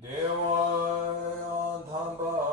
Dewa Thamba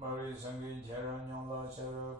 Mari Sangi Jara Nyongla Chara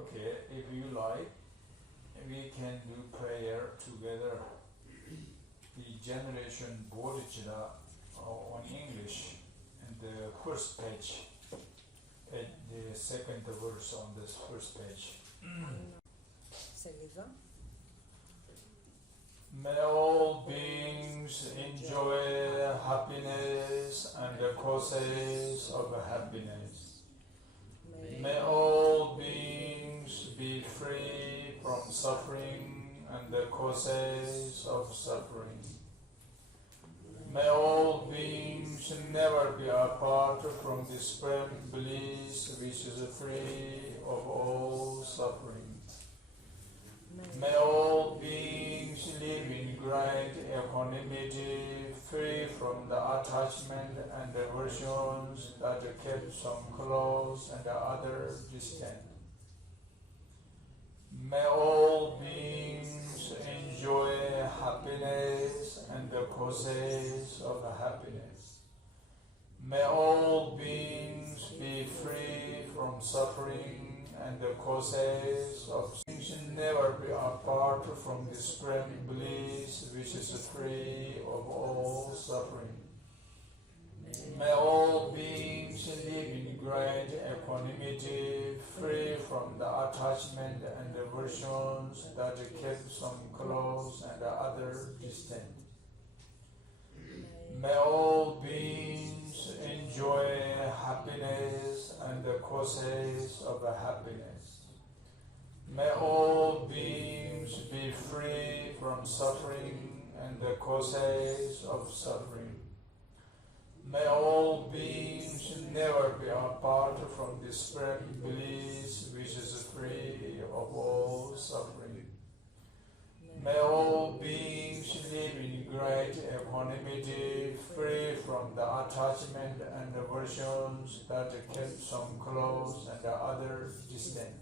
Okay, if you like, we can do prayer together. The generation Bodhicitta on English, and the first page, the second verse on this first page. May all beings enjoy happiness and the causes of happiness. May all beings be free from suffering and the causes of suffering. May all beings never be apart from the supreme bliss which is free of all suffering. May all beings live in great equanimity, free from the attachment and aversions that kept some close and the other distant. May all beings enjoy happiness and the causes of happiness. May all beings be free from suffering and the causes of things never be apart from the supreme bliss which is free of all suffering. May all beings live in great equanimity, free from the attachment and aversions that kept some close and the other distant. May all beings enjoy happiness and the causes of happiness. May all beings be free from suffering and the causes of suffering. May all beings never be apart from the supreme bliss which is free of all suffering. May all beings live in great equanimity, free from the attachment and aversions that kept some close and the other distant.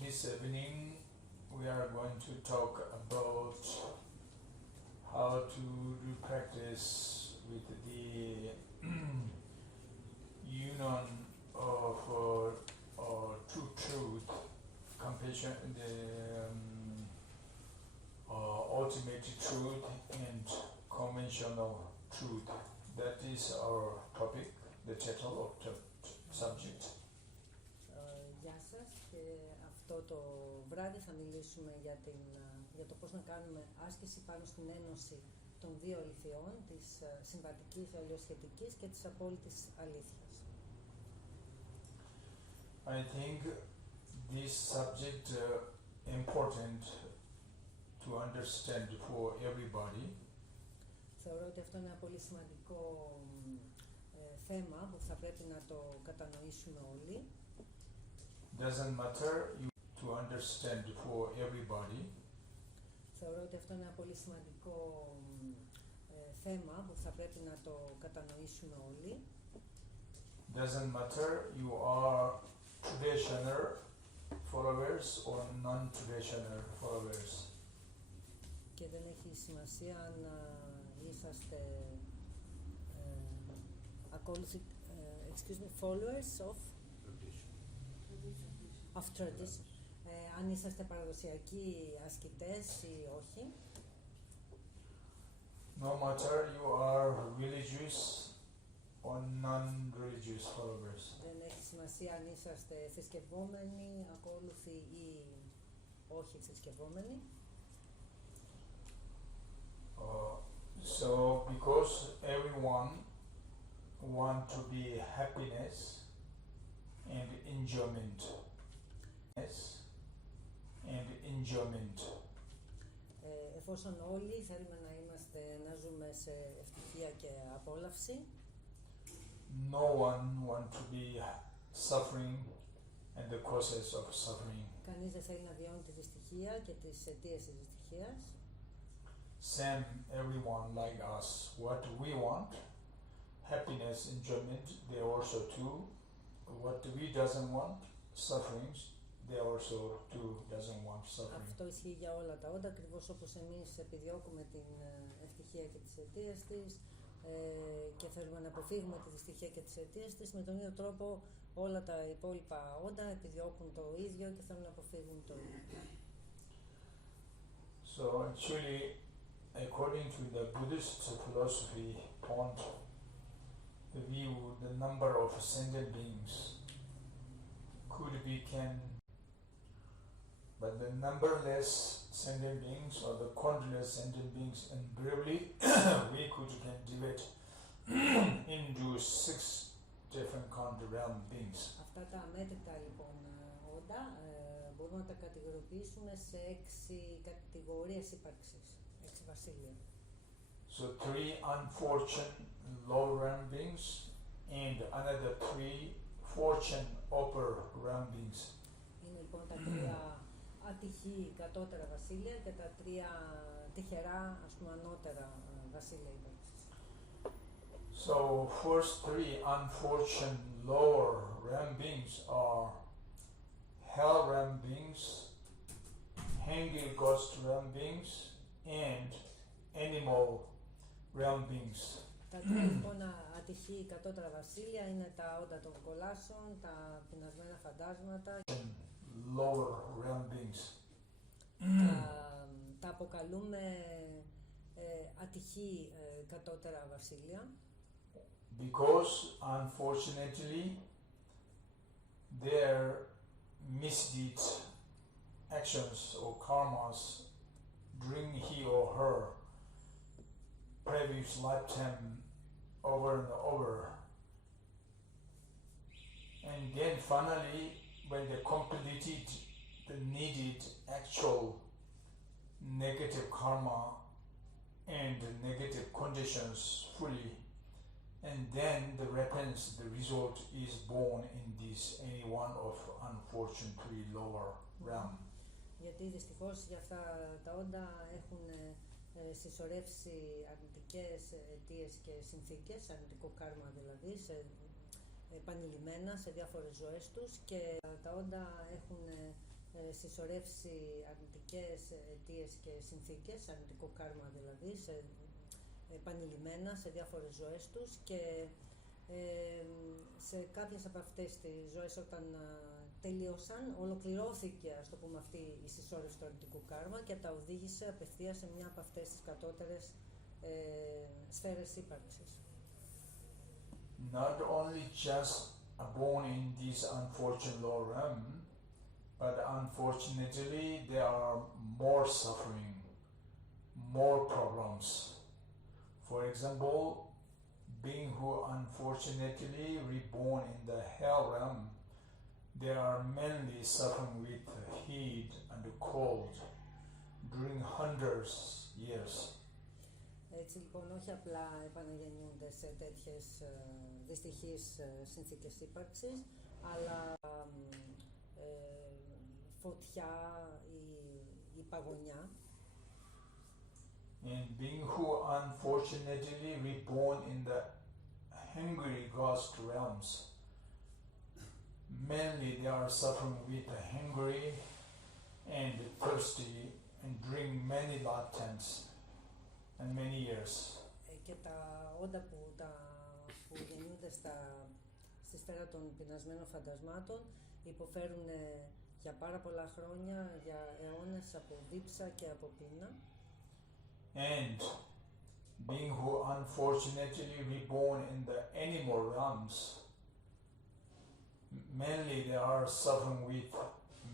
This evening we are going to talk about how to do practice with the union of true truth, compassion, the ultimate truth and conventional truth. That is our topic, the title of the subject. Γεια σας, και αυτό το βράδυ θα μιλήσουμε για το πώς να κάνουμε άσκηση πάνω στην ένωση των δύο αληθειών, της συμβατικής αλλιοσχετικής και της απόλυτης αλήθειας. I think this subject important to understand for everybody. Θεωρώ ότι αυτό είναι ένα πολύ σημαντικό θέμα που θα πρέπει να το κατανοήσουμε όλοι. Doesn't matter to understand for everybody. Θεωρώ ότι αυτό είναι ένα πολύ σημαντικό θέμα που θα πρέπει να το κατανοήσουμε όλοι. Doesn't matter you are traditional followers or non-traditional followers. Και δεν έχει σημασία αν είσαστε ακόλουθοι, followers of tradition. Αν είσαστε παραδοσιακοί ασκητές ή όχι. No matter you are religious or non-religious followers. Δεν έχει σημασία αν είσαστε θρησκευόμενοι, ακόλουθοι ή όχι θρησκευόμενοι. So because everyone want to be happiness and enjoyment. And enjoyment. Εφόσον όλοι θέλουμε να ζούμε σε ευτυχία και απόλαυση, no one want to be suffering and the causes of suffering. Κανείς δεν θέλει να βιώνει τη δυστυχία και τις αιτίες της δυστυχίας. Same, everyone like us. What we want, happiness, enjoyment, they also too. What we doesn't want, sufferings, they also too doesn't want suffering. Αυτό ισχύει για όλα τα όντα, ακριβώς όπως εμείς επιδιώκουμε την ευτυχία και τις αιτίες της και θέλουμε να αποφύγουμε τη δυστυχία και τις αιτίες της, με τον ίδιο τρόπο όλα τα υπόλοιπα όντα επιδιώκουν το ίδιο και θέλουν να αποφύγουν το ίδιο. So actually, according to the Buddhist philosophy point of view, the number of sentient beings could be but the numberless sentient beings or the countless sentient beings invariably we can divide into 6 different count realm beings. Αυτά τα αμέτρητα λοιπόν όντα μπορούμε να τα κατηγοριοποιήσουμε σε 6 κατηγορίες ύπαρξης, 6 βασίλεια. So 3 unfortunate low realm beings and another 3 fortune upper realm beings. Είναι λοιπόν τα 3 ατυχή κατώτερα βασίλεια και τα 3 τυχερά, ας πούμε, ανώτερα βασίλεια ύπαρξης. So first 3 unfortunate lower realm beings are hell realm beings, hanging ghost realm beings, and animal realm beings. Τα 3 λοιπόν ατυχή κατώτερα βασίλεια είναι τα όντα των κολάσεων, τα πεινασμένα φαντάσματα, lower realm beings. Τα αποκαλούμε ατυχή κατώτερα βασίλεια. Because unfortunately their misdeeds, actions or karmas during he or her previous lifetime over and over, and then finally when they completed the needed actual negative karma and the negative conditions fully, and then the repentance, the result is born in this any one of unfortunately lower realm. Γιατί δυστυχώς για αυτά τα όντα έχουν συσσωρεύσει αρνητικές αιτίες και συνθήκες, αρνητικό κάρμα δηλαδή, επανειλημμένα σε διάφορες ζωές τους, και τα όντα έχουν συσσωρεύσει αρνητικές αιτίες και συνθήκες, αρνητικό κάρμα δηλαδή, επανειλημένα σε διάφορες ζωές τους, και σε κάποιες από αυτές τις ζωές όταν τελείωσαν, ολοκληρώθηκε, ας το πούμε, αυτή η συσσόρευση του αρνητικού κάρμα και τα οδήγησε απευθείας σε μια από αυτές τις κατώτερες σφαίρες ύπαρξης. Not only just born in this unfortunate lower realm, but unfortunately there are more suffering, more problems. For example, being who unfortunately reborn in the hell realm, they are mainly suffering with heat and cold during hundreds years. Έτσι λοιπόν όχι απλά επαναγεννιούνται σε τέτοιες δυστυχείς συνθήκες ύπαρξης, αλλά φωτιά ή παγωνιά. And being who unfortunately reborn in the hungry ghost realms, Mainly they are suffering with hungry and thirsty and drink many lifetimes and many years. Και τα όντα που γεννιούνται στη σφαίρα των πεινασμένων φαντασμάτων υποφέρουν για πάρα πολλά χρόνια, για αιώνες από δίψα και από πείνα. And being who unfortunately reborn in the animal realms, mainly they are suffering with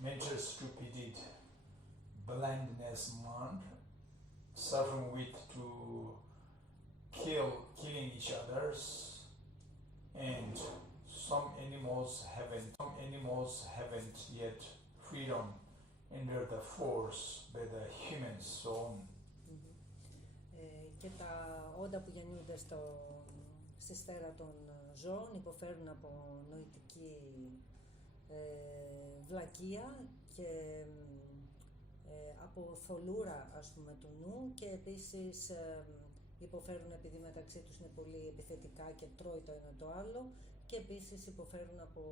mental stupidity, blindness mind, suffering with to killing each others, and some animals haven't yet freedom under the force by the human soul. Και τα όντα που γεννιούνται στη σφαίρα των ζώων υποφέρουν από νοητική βλακεία και από θολούρα, ας πούμε, του νου, και επίσης υποφέρουν επειδή μεταξύ τους είναι πολύ επιθετικά και τρώει το ένα το άλλο, και επίσης υποφέρουν από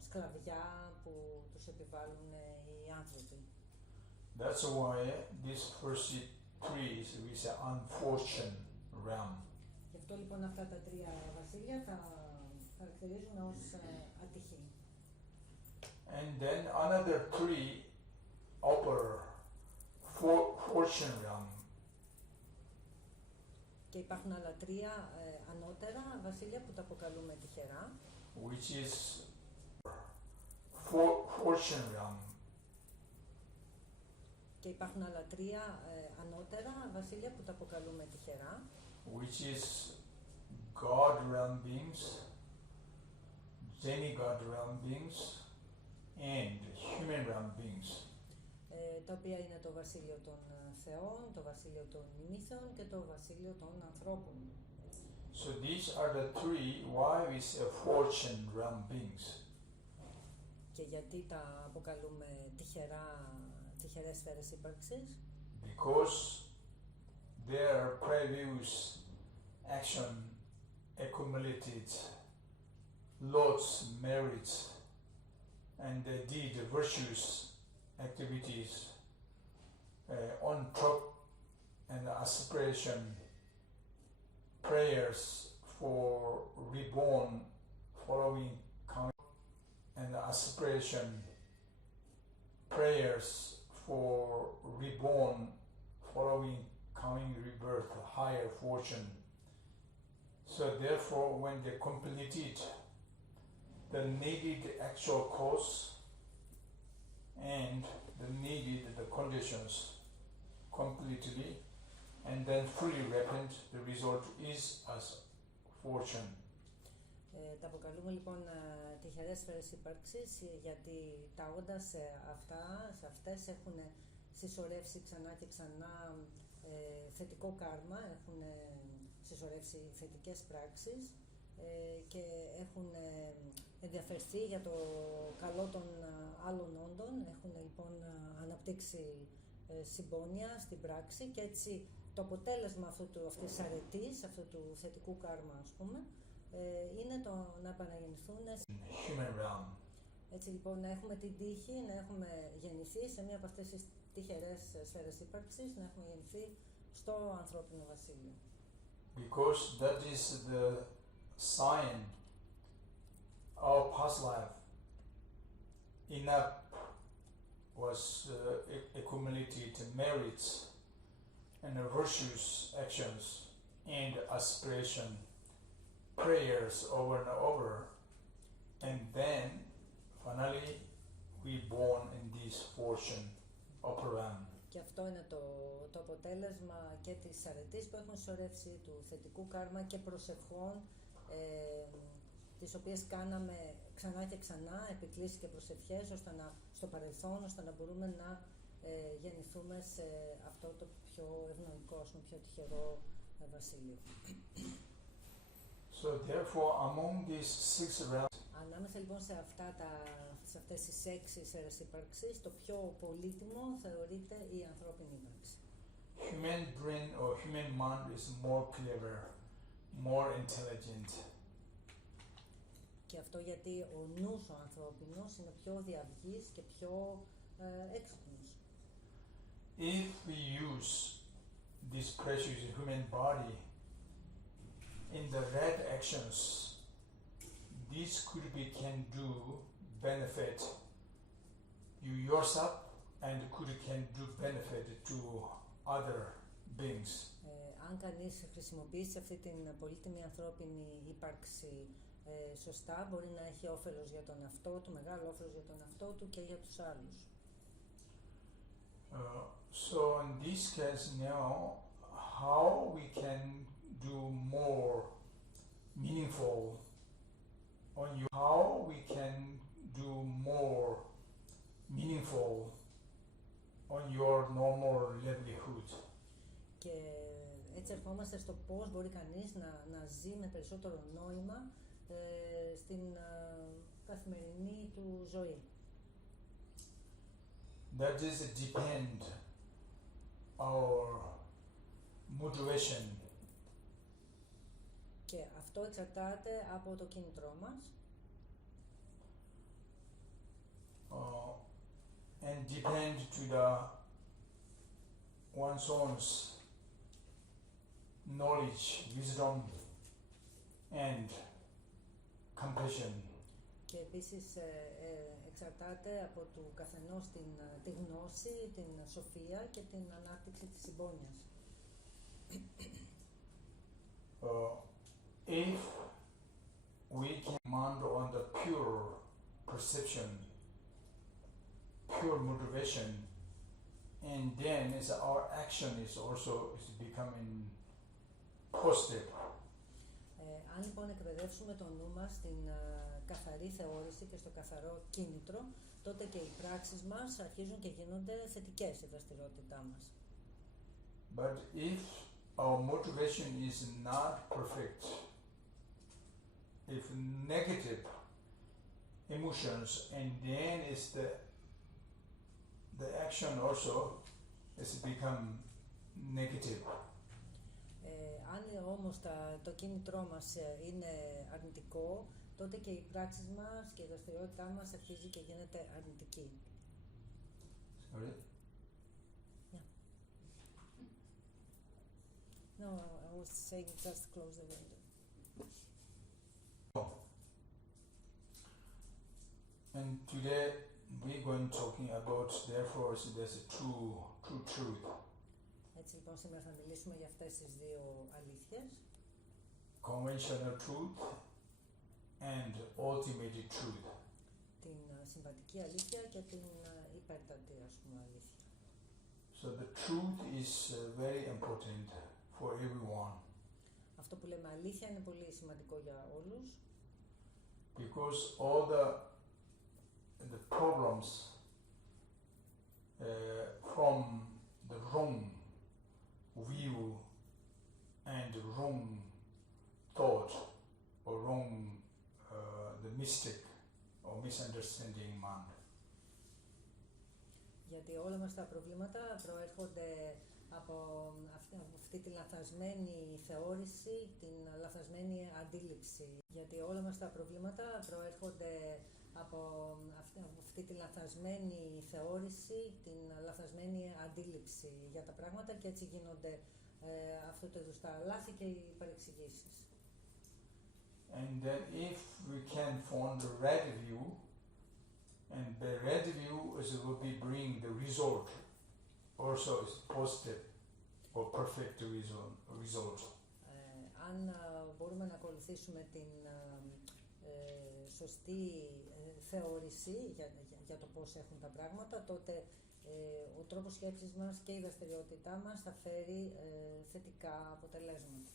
σκλαβιά που τους επιβάλλουν οι άνθρωποι. That's why this first three is with an unfortunate realm. Γι' αυτό λοιπόν αυτά τα τρία βασίλεια θα χαρακτηρίζουν ως ατυχή. And then another three upper fortune realm. Και υπάρχουν άλλα τρία ανώτερα βασίλεια που τα αποκαλούμε τυχερά. Which is fortune realm. Και υπάρχουν άλλα τρία ανώτερα βασίλεια που τα αποκαλούμε τυχερά. Which is God realm beings, demigod realm beings, and human realm beings. Τα οποία είναι το βασίλειο των θεών, το βασίλειο των ημίθεων και το βασίλειο των ανθρώπων. So these are the three why we say fortune realm beings. Και γιατί τα αποκαλούμε τυχερές σφαίρες ύπαρξης? Because their previous action accumulated lots merits and they did virtuous activities on top and aspiration prayers for reborn following coming and aspiration prayers for reborn following coming rebirth higher fortune. So therefore when they completed the needed actual cause and the needed the conditions completely and then fully repent, the result is as fortune. Τα αποκαλούμε λοιπόν τυχερές σφαίρες ύπαρξης γιατί τα όντα σε αυτές έχουν συσσωρεύσει ξανά και ξανά θετικό κάρμα, έχουν συσσωρεύσει θετικές πράξεις και έχουν ενδιαφερθεί για το καλό των άλλων όντων, έχουν λοιπόν αναπτύξει συμπόνια στην πράξη και έτσι το αποτέλεσμα αυτής της αρετής, αυτού του θετικού κάρμα, ας πούμε, είναι το να επαναγεννηθούν. Έτσι λοιπόν να έχουμε την τύχη, να έχουμε γεννηθεί σε μία από αυτές τις τυχερές σφαίρες ύπαρξης, να έχουμε γεννηθεί στο ανθρώπινο βασίλειο. Because that is the sign of past life. Enough was accumulated merits and virtuous actions and aspiration, prayers over and over, and then finally we born in this fortune upper realm. Και αυτό είναι το αποτέλεσμα και της αρετής που έχουν συσσωρεύσει, του θετικού κάρμα και προσευχών τις οποίες κάναμε ξανά και ξανά, επικλήσεις και προσευχές στο παρελθόν, ώστε να μπορούμε να γεννηθούμε σε αυτό το πιο ευνοϊκό, πιο τυχερό βασίλειο. So therefore among these six realms, ανάμεσα λοιπόν σε αυτές τις 6 σφαίρες ύπαρξης, το πιο πολύτιμο θεωρείται η ανθρώπινη ύπαρξη. Human brain or human mind is more clever, more intelligent. Και αυτό γιατί ο νους ο ανθρώπινος είναι πιο διαυγής και πιο έξυπνος. If we use this precious human body in the right actions, this can do benefit you yourself and can do benefit to other beings. Αν κανείς χρησιμοποιήσει αυτή την πολύτιμη ανθρώπινη ύπαρξη σωστά, μπορεί να έχει όφελος για τον εαυτό του, μεγάλο όφελος για τον εαυτό του και για τους άλλους. So in this case now, how we can do more meaningful on you, how we can do more meaningful on your normal livelihood. Και έτσι ερχόμαστε στο πώς μπορεί κανείς να ζει με περισσότερο νόημα στην καθημερινή του ζωή. That is depend our motivation. Και αυτό εξαρτάται από το κίνητρό μας. And depend to the one's own knowledge, wisdom, and compassion. Και επίσης εξαρτάται από του καθενός τη γνώση, την σοφία και την ανάπτυξη της συμπόνιας. If we can command on the pure perception, pure motivation, and then our action is also becoming positive. Αν λοιπόν εκπαιδεύσουμε το νου μας στην καθαρή θεώρηση και στο καθαρό κίνητρο, τότε και οι πράξεις μας αρχίζουν και γίνονται θετικές η δραστηριότητά μας. But if our motivation is not perfect, if negative emotions, and then the action also has become negative. Αν όμως το κίνητρό μας είναι αρνητικό, τότε και οι πράξεις μας και η δραστηριότητά μας αρχίζει και γίνεται αρνητική. Sorry? Yeah. No, I was saying just close the window. And today we're going talking about, therefore, there's a true truth. Έτσι λοιπόν σήμερα θα μιλήσουμε για αυτές τις δύο αλήθειες. Conventional truth and ultimate truth. Την συμβατική αλήθεια και την υπέρτατη, ας πούμε, αλήθεια. So the truth is very important for everyone. Αυτό που λέμε αλήθεια είναι πολύ σημαντικό για όλους. Because all the problems from the wrong view and wrong thought or wrong the mistake or misunderstanding mind. Γιατί όλα μας τα προβλήματα προέρχονται από αυτή τη λαθασμένη θεώρηση, την λαθασμένη αντίληψη. Γιατί όλα μας τα προβλήματα προέρχονται από αυτή τη λαθασμένη θεώρηση, την λαθασμένη αντίληψη για τα πράγματα και έτσι γίνονται αυτού του είδους τα λάθη και οι παρεξηγήσεις. And then if we can find the right view, and the right view will be bring the result, also is positive or perfect result. Αν μπορούμε να ακολουθήσουμε την σωστή θεώρηση για το πώς έχουν τα πράγματα, τότε ο τρόπος σκέψης μας και η δραστηριότητά μας θα φέρει θετικά αποτελέσματα.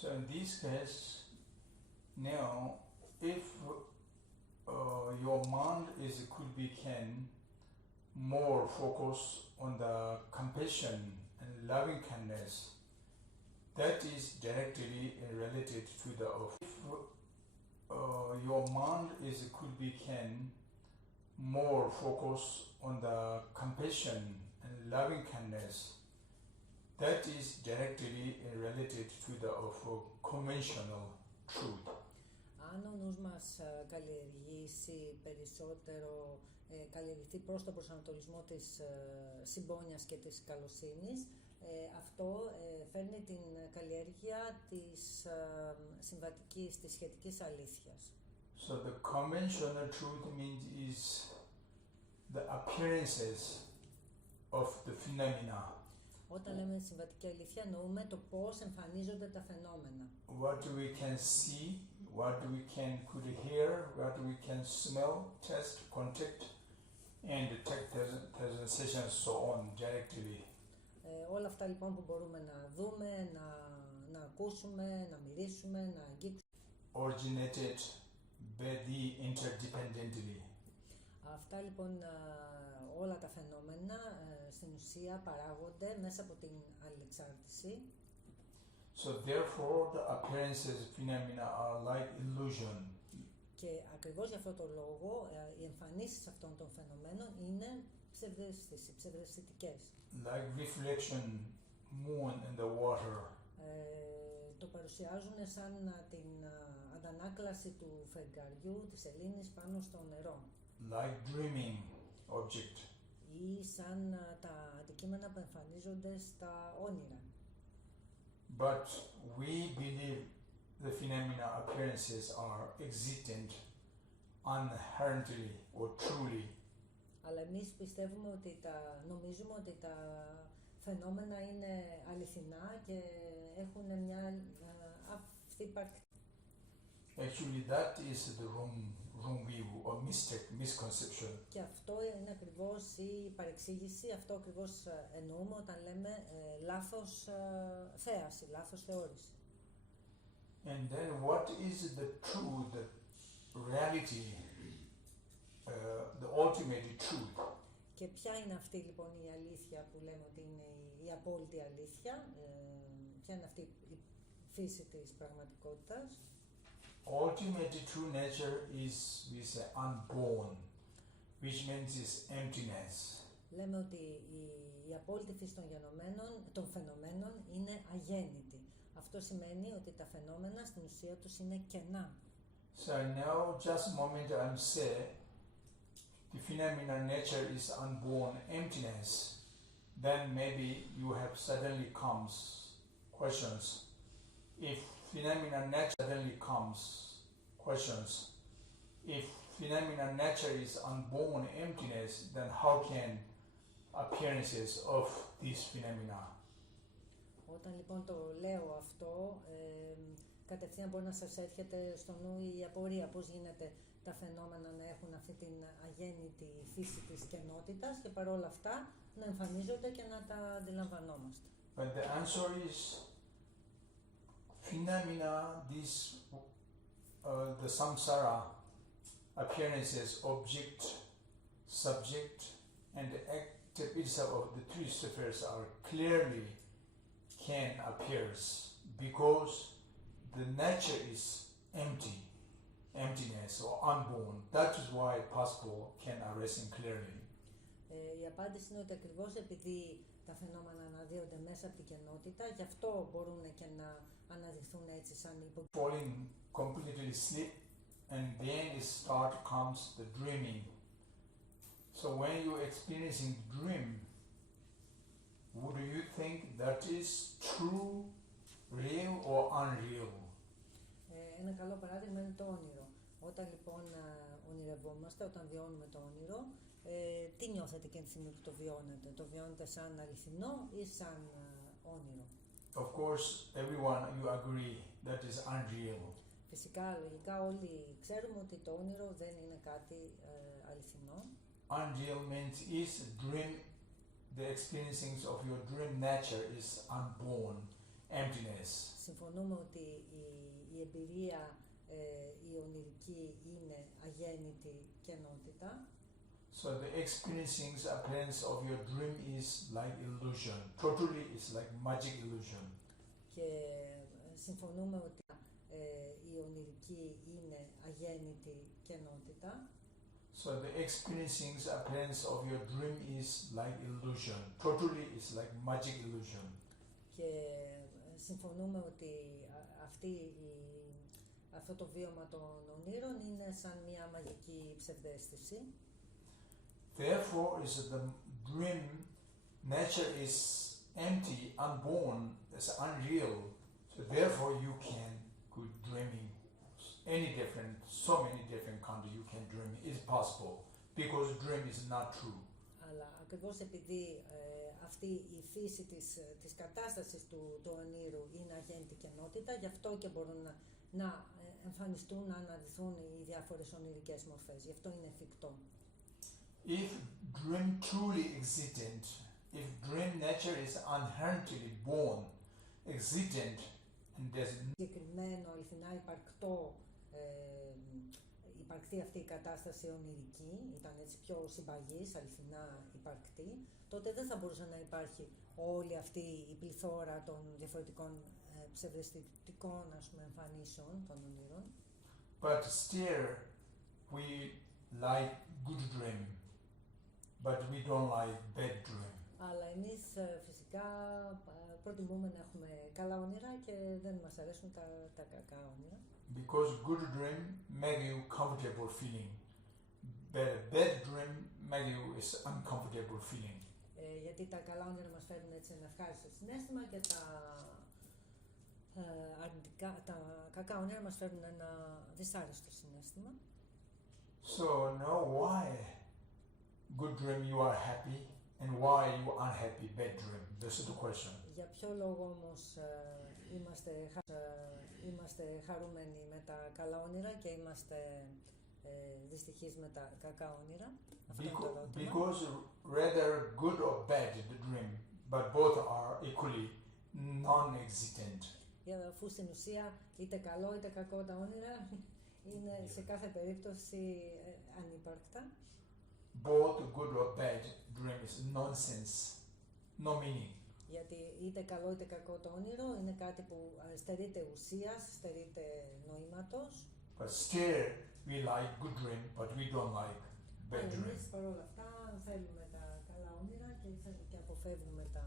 So in this case, now, if your mind can more focus on the compassion and loving kindness, that is directly related to the if your mind can more focus on the compassion and loving kindness, that is directly related to the conventional truth. Αν ο νους μας καλλιεργήσει περισσότερο, καλλιεργηθεί προς τον προσανατολισμό της συμπόνιας και της καλοσύνης, αυτό φέρνει την καλλιέργεια της συμβατικής, της σχετικής αλήθειας. So the conventional truth means is the appearances of the phenomena. Όταν λέμε συμβατική αλήθεια, εννοούμε το πώς εμφανίζονται τα φαινόμενα. What we can see, what we could hear, what we can smell, taste, contact, and detect sensations, so on, directly. Όλα αυτά λοιπόν που μπορούμε να δούμε, να ακούσουμε, να μυρίσουμε, να αγγίξουμε. Originated interdependently. Αυτά λοιπόν όλα τα φαινόμενα στην ουσία παράγονται μέσα από την αλληλεξάρτηση. So therefore the appearances phenomena are like illusion. Και ακριβώς για αυτό το λόγο οι εμφανίσεις αυτών των φαινομένων είναι ψευδαίσθηση, ψευδαισθητικές. Like reflection moon in the water. Το παρουσιάζουν σαν την αντανάκλαση του φεγγαριού της σελήνης πάνω στο νερό. Like dreaming object. Ή σαν τα αντικείμενα που εμφανίζονται στα όνειρα. But we believe the phenomena appearances are existent inherently or truly. Αλλά εμείς πιστεύουμε ότι νομίζουμε ότι τα φαινόμενα είναι αληθινά και έχουν μια αυθύπαρκτη. Actually that is the wrong view or misconception. Και αυτό είναι ακριβώς η παρεξήγηση, αυτό ακριβώς εννοούμε όταν λέμε λάθος θέαση, λάθος θεώρηση. And then what is the truth, the reality, the ultimate truth? Και ποια είναι αυτή λοιπόν η αλήθεια που λέμε ότι είναι η απόλυτη αλήθεια, ποια είναι αυτή η φύση της πραγματικότητας? Ultimate true nature is unborn, which means is emptiness. Λέμε ότι η απόλυτη φύση των φαινομένων είναι αγέννητη. Αυτό σημαίνει ότι τα φαινόμενα στην ουσία τους είναι κενά. So now just a moment I'm saying the phenomena nature is unborn emptiness. Then maybe you have suddenly comes questions. If phenomena nature suddenly comes questions. If phenomena nature is unborn emptiness, then how can appearances of these phenomena? Όταν λοιπόν το λέω αυτό, κατευθείαν μπορεί να σας έρχεται στο νου η απορία πώς γίνεται τα φαινόμενα να έχουν αυτή την αγέννητη φύση της κενότητας και παρόλα αυτά να εμφανίζονται και να τα αντιλαμβανόμαστε. But the answer is phenomena, the samsara appearances, object, subject, and the active itself of the three spheres are clearly can appears because the nature is emptiness or unborn. That is why possible can arise clearly. Η απάντηση είναι ότι ακριβώς επειδή τα φαινόμενα αναδύονται μέσα από την κενότητα, γι' αυτό μπορούν και να αναδειχθούν έτσι σαν Falling completely asleep and then comes the dreaming. So when you experiencing dream, would you think that is true, real or unreal? Ένα καλό παράδειγμα είναι το όνειρο. Όταν λοιπόν ονειρευόμαστε, όταν βιώνουμε το όνειρο, τι νιώθετε εκείνη τη στιγμή που το βιώνετε? Το βιώνετε σαν αληθινό ή σαν όνειρο? Of course, everyone you agree that is unreal. Φυσικά, λογικά όλοι ξέρουμε ότι το όνειρο δεν είναι κάτι αληθινό. Unreal means is dream, the experiencing of your dream nature is unborn, emptiness. Συμφωνούμε ότι η εμπειρία η ονειρική είναι αγέννητη κενότητα. So the experiencing appearance of your dream is like illusion. Totally it's like magic illusion. Και συμφωνούμε ότι η ονειρική είναι αγέννητη κενότητα. So the experiencing appearance of your dream is like illusion. Totally it's like magic illusion. Και συμφωνούμε ότι αυτή η αυτό το βίωμα των ονείρων είναι σαν μια μαγική ψευδαίσθηση. Therefore, the dream nature is empty, unborn, it's unreal. So therefore, you can go dreaming any different, so many different kinds you can dream. It's possible because dream is not true. Αλλά ακριβώς επειδή αυτή η φύση της κατάστασης του ονείρου είναι αγέννητη κενότητα, γι' αυτό και μπορούν να εμφανιστούν, να αναδυθούν οι διάφορες ονειρικές μορφές. Γι' αυτό είναι εφικτό. If dream truly existent, if dream nature is inherently born, existent, and there's συγκεκριμένο, αληθινά υπαρκτή αυτή η κατάσταση ονειρική, ήταν έτσι πιο συμπαγής, αληθινά υπαρκτή, τότε δεν θα μπορούσε να υπάρχει όλη αυτή η πληθώρα των διαφορετικών ψευδαισθητικών, ας πούμε, εμφανίσεων των ονείρων. But still, we like good dream, but we don't like bad dream. Αλλά εμείς φυσικά προτιμούμε να έχουμε καλά όνειρα και δεν μας αρέσουν τα κακά όνειρα. Because good dream make you comfortable feeling, but bad dream make you is uncomfortable feeling. Γιατί τα καλά όνειρα μας φέρνουν έτσι ένα ευχάριστο συναίσθημα και τα κακά όνειρα μας φέρνουν ένα δυσάρεστο συναίσθημα. So know why good dream you are happy and why you are unhappy bad dream. This is the question. Για ποιο λόγο όμως είμαστε χαρούμενοι με τα καλά όνειρα και είμαστε δυστυχείς με τα κακά όνειρα? Because rather good or bad the dream, but both are equally non-existent. Αφού στην ουσία είτε καλό είτε κακό τα όνειρα είναι σε κάθε περίπτωση ανύπαρκτα. Both good or bad dream is nonsense, no meaning. Γιατί είτε καλό είτε κακό το όνειρο είναι κάτι που στερείται ουσίας, στερείται νοήματος. But still we like good dream, but we don't like bad dream. Εμείς παρόλα αυτά θέλουμε τα καλά όνειρα και αποφεύγουμε τα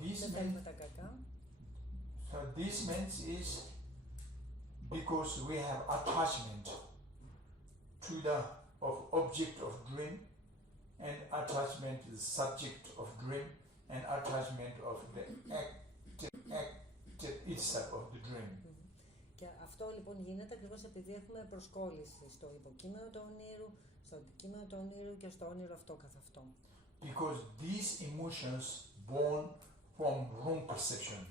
δεν θέλουμε τα κακά. So this means is because we have attachment to the object of dream, and attachment to the subject of dream, and attachment of the active itself of the dream. Και αυτό λοιπόν γίνεται ακριβώς επειδή έχουμε προσκόλληση στο υποκείμενο του ονείρου, στο αντικείμενο του ονείρου και στο όνειρο αυτό καθ' αυτό. Because these emotions born from wrong perception.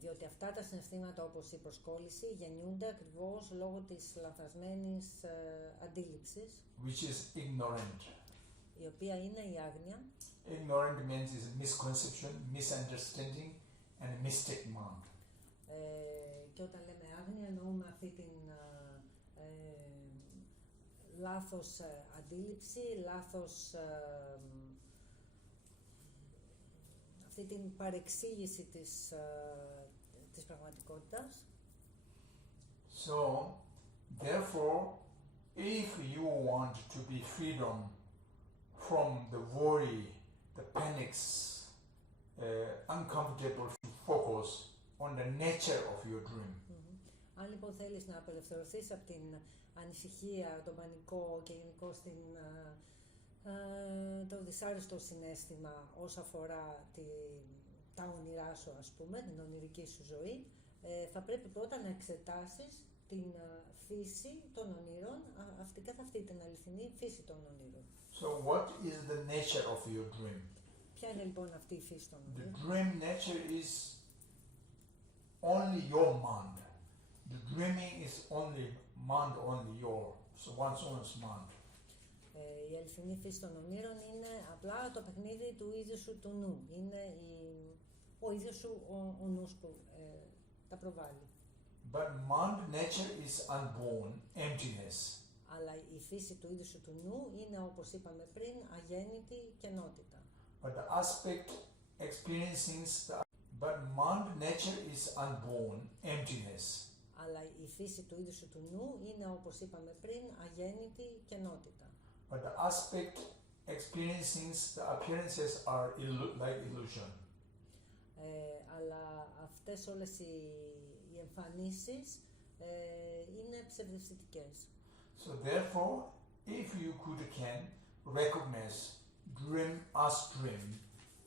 Διότι αυτά τα συναισθήματα όπως η προσκόλληση γεννιούνται ακριβώς λόγω της λανθασμένης αντίληψης, which is ignorant. Η οποία είναι η άγνοια. Ignorant means is misconception, misunderstanding and mistake mind. Και όταν λέμε άγνοια εννοούμε αυτή την λάθος αντίληψη, αυτή την παρεξήγηση της πραγματικότητας. So, therefore, if you want to be freedom from the worry, the panics, uncomfortable focus on the nature of your dream. Αν λοιπόν θέλεις να απελευθερωθείς από την ανησυχία, τον πανικό και γενικώς το δυσάρεστο συναίσθημα όσον αφορά τα όνειρά σου, ας πούμε, την ονειρική σου ζωή, θα πρέπει πρώτα να εξετάσεις την φύση των ονείρων, καθ' αυτή την αληθινή φύση των ονείρων. So what is the nature of your dream? Ποια είναι λοιπόν αυτή η φύση των ονείρων? The dream nature is only your mind. The dreaming is only your, so one's mind. Η αληθινή φύση των ονείρων είναι απλά το παιχνίδι του ίδιου σου του νου. Είναι ο ίδιος σου ο νους που τα προβάλλει. But mind nature is unborn, emptiness. Αλλά η φύση του ίδιου σου του νου είναι, όπως είπαμε πριν, αγέννητη κενότητα. But the aspect experiencing but mind nature is unborn, emptiness. Αλλά η φύση του ίδιου σου του νου είναι, όπως είπαμε πριν, αγέννητη κενότητα. But the aspect experiencing the appearances are like illusion. αλλά αυτές όλες οι εμφανίσεις είναι ψευδαισθητικές. So therefore, if you can recognize dream as dream,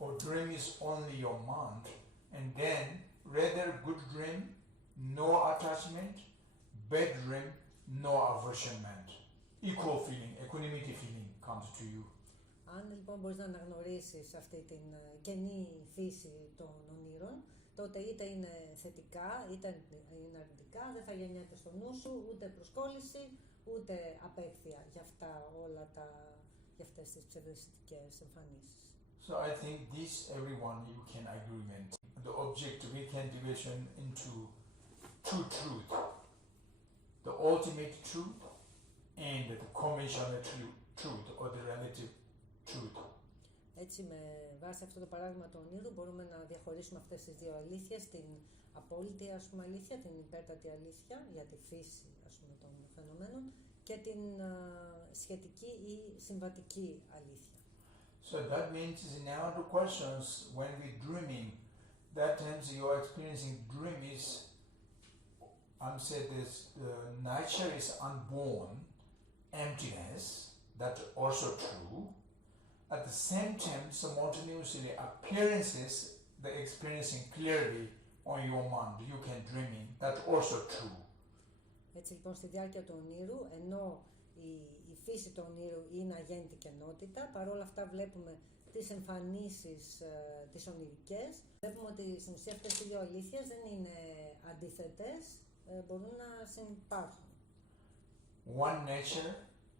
or dream is only your mind, and then rather good dream, no attachment, bad dream, no aversionment. Equal feeling, equanimity feeling comes to you. Αν λοιπόν μπορείς να αναγνωρίσεις αυτή την κενή φύση των ονείρων, τότε είτε είναι θετικά είτε είναι αρνητικά, δεν θα γεννιέται στο νου σου ούτε προσκόλληση ούτε απέχθεια για αυτές τις ψευδαισθητικές εμφανίσεις. So I think this everyone you can agreement. The object we can division into two truth. The ultimate truth and the conventional truth or the relative truth. Έτσι, με βάση αυτό το παράδειγμα του ονείρου μπορούμε να διαχωρίσουμε αυτές τις δύο αλήθειες, την απόλυτη αλήθεια, την υπέρτατη αλήθεια για τη φύση των φαινομένων και την σχετική ή συμβατική αλήθεια. So that means now the questions when we dreaming, that times you are experiencing dream is, said this, nature is unborn, emptiness, that's also true. At the same time, simultaneously appearances, the experiencing clearly on your mind, you can dreaming, that's also true. Έτσι λοιπόν στη διάρκεια του ονείρου, ενώ η φύση του ονείρου είναι αγέννητη κενότητα, παρόλα αυτά βλέπουμε τις εμφανίσεις τις ονειρικές. Βλέπουμε ότι στην ουσία αυτές οι δύο αλήθειες δεν είναι αντίθετες, μπορούν να συμπάρχουν. One nature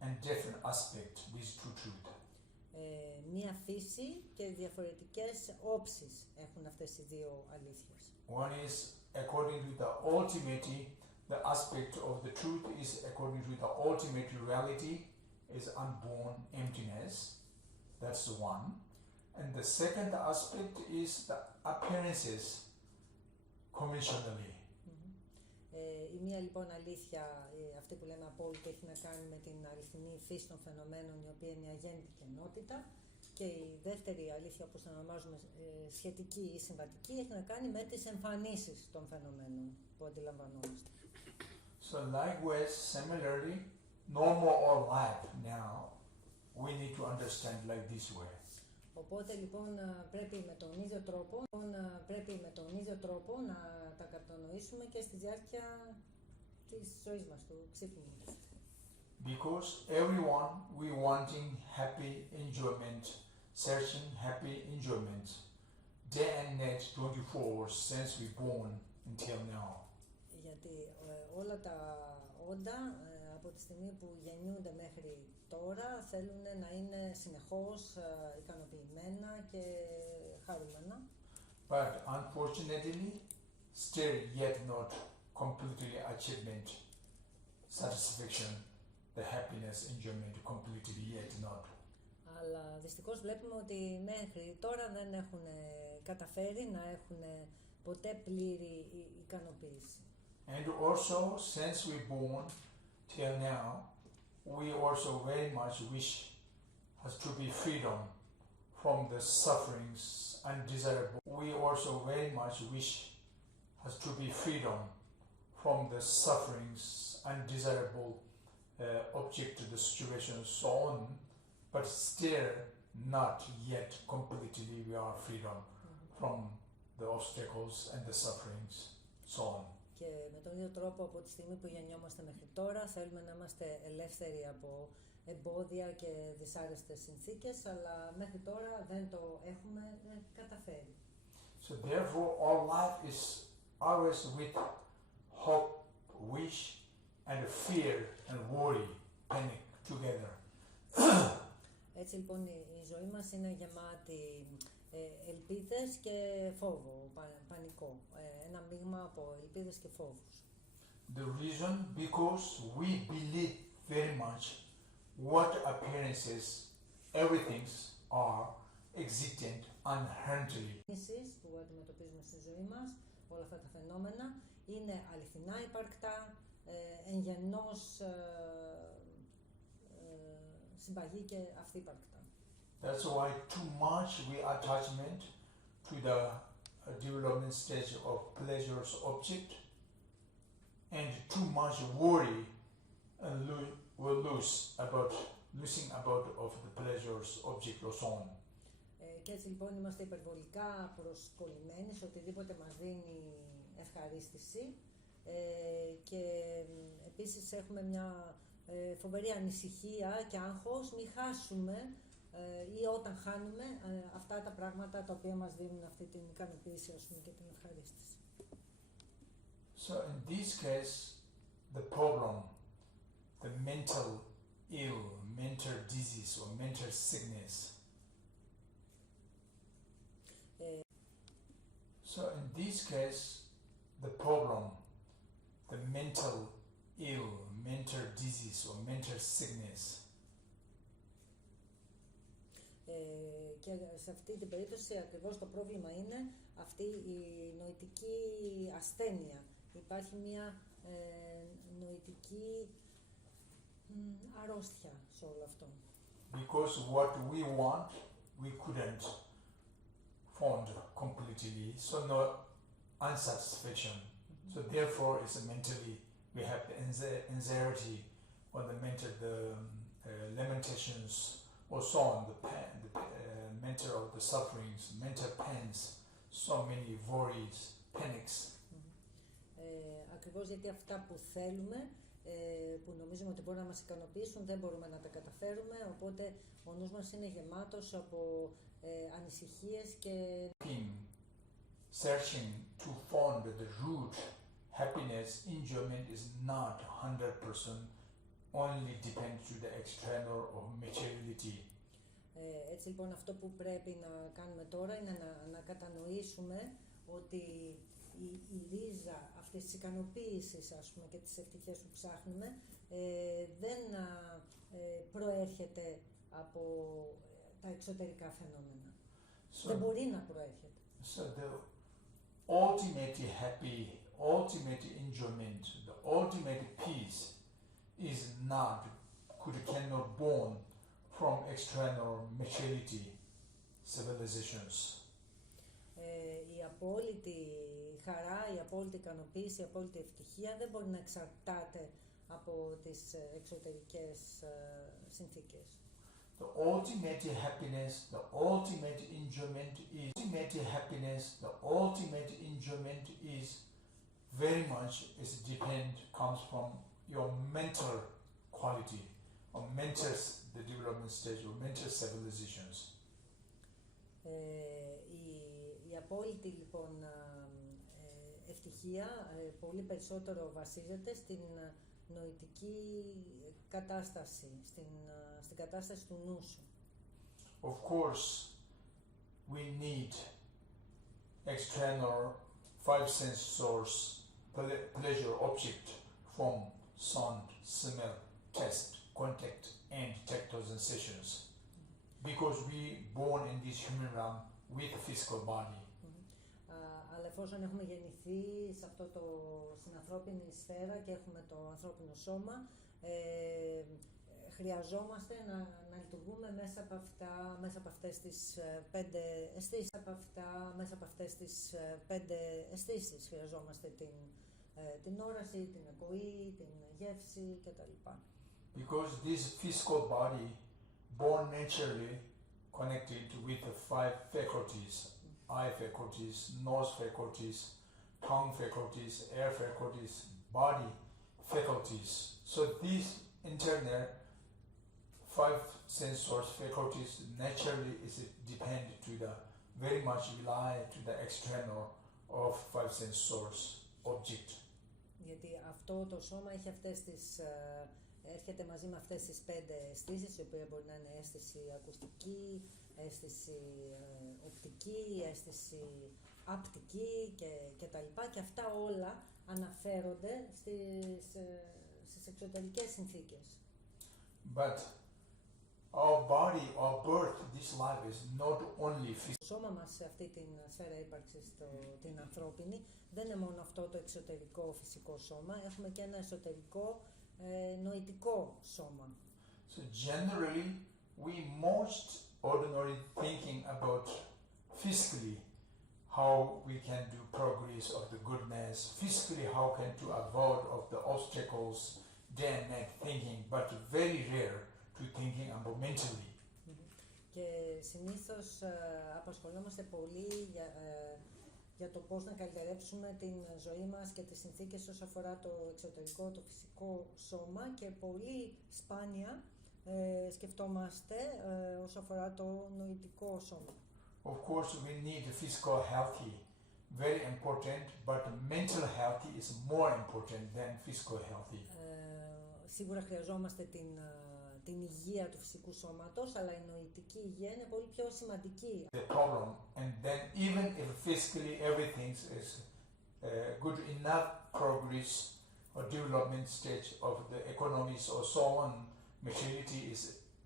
and different aspect, these two truths. Μία φύση και διαφορετικές όψεις έχουν αυτές οι δύο αλήθειες. One is according to the ultimate, the aspect of the truth is according to the ultimate reality is unborn emptiness. That's the one. And the second aspect is the appearances conventionally. Η μία λοιπόν αλήθεια, αυτή που λέμε απόλυτη, έχει να κάνει με την αληθινή φύση των φαινομένων, η οποία είναι η αγέννητη κενότητα, και η δεύτερη αλήθεια, όπως την ονομάζουμε σχετική ή συμβατική, έχει να κάνει με τις εμφανίσεις των φαινομένων που αντιλαμβανόμαστε. So likewise, similarly, normal or life now, we need to understand like this way. Οπότε λοιπόν πρέπει με τον ίδιο τρόπο να τα κατανοήσουμε και στη διάρκεια της ζωής μας, του ξύπνου μας. Because everyone we wanting happy enjoyment, searching happy enjoyment, day and night 24 since we born until now. Γιατί όλα τα όντα από τη στιγμή που γεννιούνται μέχρι τώρα θέλουν να είναι συνεχώς ικανοποιημένα και χαρούμενα. But unfortunately, still yet not completely achievement, satisfaction, the happiness, enjoyment completely yet not. Αλλά δυστυχώς βλέπουμε ότι μέχρι τώρα δεν έχουν καταφέρει να έχουν ποτέ πλήρη ικανοποίηση. And also, since we born till now, we also very much wish has to be freedom from the sufferings undesirable. We also very much wish has to be freedom from the sufferings undesirable object to the situation so on, but still not yet completely we are freedom from the obstacles and the sufferings so on. Και με τον ίδιο τρόπο, από τη στιγμή που γεννιόμαστε μέχρι τώρα, θέλουμε να είμαστε ελεύθεροι από εμπόδια και δυσάρεστες συνθήκες, αλλά μέχρι τώρα δεν το έχουμε καταφέρει. So therefore, our life is always with hope, wish, and fear and worry, panic together. Έτσι λοιπόν η ζωή μας είναι γεμάτη ελπίδες και φόβο, πανικό, ένα μείγμα από ελπίδες και φόβους. The reason because we believe very much what appearances, everything are existent inherently. Οι που αντιμετωπίζουμε στη ζωή μας, όλα αυτά τα φαινόμενα, είναι αληθινά υπαρκτά, εν γενός συμπαγή και αυθύπαρκτα. That's why too much we attachment to the a development stage of pleasure's object, and too much worry and will losing about of the pleasure's object or so on. Και έτσι λοιπόν είμαστε υπερβολικά προσκολλημένοι σε οτιδήποτε μας δίνει ευχαρίστηση και επίσης έχουμε μια φοβερή ανησυχία και άγχος μη χάσουμε ή όταν χάνουμε αυτά τα πράγματα τα οποία μας δίνουν αυτή την ικανοποίηση και την ευχαρίστηση. So in this case, the problem, the mental ill, mental disease or mental sickness. So in this case, the problem, the mental ill, mental disease or mental sickness. Και σε αυτή την περίπτωση ακριβώς το πρόβλημα είναι αυτή η νοητική ασθένεια. Υπάρχει μια νοητική αρρώστια σε όλο αυτό. Because what we want, we couldn't find completely, so no unsatisfaction. So therefore, it's mentally we have the anxiety or the mental lamentations or so on, the pain, mental of the sufferings, mental pains, so many worries, panics. Ακριβώς γιατί αυτά που θέλουμε, που νομίζουμε ότι μπορούν να μας ικανοποιήσουν, δεν μπορούμε να τα καταφέρουμε, οπότε ο νους μας είναι γεμάτος από ανησυχίες και searching to find the root happiness, enjoyment is not 100%, only depends to the external or materiality. Έτσι λοιπόν αυτό που πρέπει να κάνουμε τώρα είναι να κατανοήσουμε ότι η ρίζα αυτής της ικανοποίησης και της ευτυχίας που ψάχνουμε δεν προέρχεται από τα εξωτερικά φαινόμενα. Δεν μπορεί να προέρχεται. So the ultimate happy, ultimate enjoyment, the ultimate peace is not, cannot born from external materiality, civilizations. Η απόλυτη χαρά, η απόλυτη ικανοποίηση, η απόλυτη ευτυχία δεν μπορεί να εξαρτάται από τις εξωτερικές συνθήκες. The ultimate happiness, the ultimate enjoyment is very much comes from your mental quality or the development stage or mental civilizations. Η απόλυτη λοιπόν ευτυχία πολύ περισσότερο βασίζεται στην νοητική κατάσταση, στην κατάσταση του νου σου. Of course, we need external five sense source pleasure object from sound, smell, taste, contact, and tactile sensations. Because we born in this human realm with a physical body. Αλλά εφόσον έχουμε γεννηθεί στην ανθρώπινη σφαίρα και έχουμε το ανθρώπινο σώμα, χρειαζόμαστε να λειτουργούμε μέσα από αυτές τις πέντε αισθήσεις. Χρειαζόμαστε την όραση, την ακοή, την γεύση κτλ. Because this physical body born naturally connected with the five faculties, eye faculties, nose faculties, tongue faculties, air faculties, body faculties. So these internal five sense source faculties naturally depend to the very much rely to the external of five sense source object. Γιατί αυτό το σώμα έχει έρχεται μαζί με αυτές τις πέντε αισθήσεις, η οποία μπορεί να είναι αίσθηση ακουστική, αίσθηση οπτική, αίσθηση απτική και τα λοιπά, και αυτά όλα αναφέρονται στις εξωτερικές συνθήκες. But our body, our birth, this life is not only physical. Το σώμα μας σε αυτή την σφαίρα ύπαρξης, την ανθρώπινη, δεν είναι μόνο αυτό το εξωτερικό φυσικό σώμα, έχουμε και ένα εσωτερικό νοητικό σώμα. So generally, we most ordinary thinking about physically how we can do progress of the goodness, physically how can to avoid of the obstacles, day and night thinking, but very rare to thinking about mentally. Και συνήθως απασχολούμαστε πολύ για το πώς να καλυτερέψουμε την ζωή μας και τις συνθήκες όσο αφορά το εξωτερικό, το φυσικό σώμα και πολύ σπάνια σκεφτόμαστε όσο αφορά το νοητικό σώμα. Of course, we need the physical healthy, very important, but mental healthy is more important than physical healthy. Σίγουρα χρειαζόμαστε την υγεία του φυσικού σώματος, αλλά η νοητική υγεία είναι πολύ πιο σημαντική. The problem, and then even if physically everything is good enough progress or development stage of the economies or so on, maturity is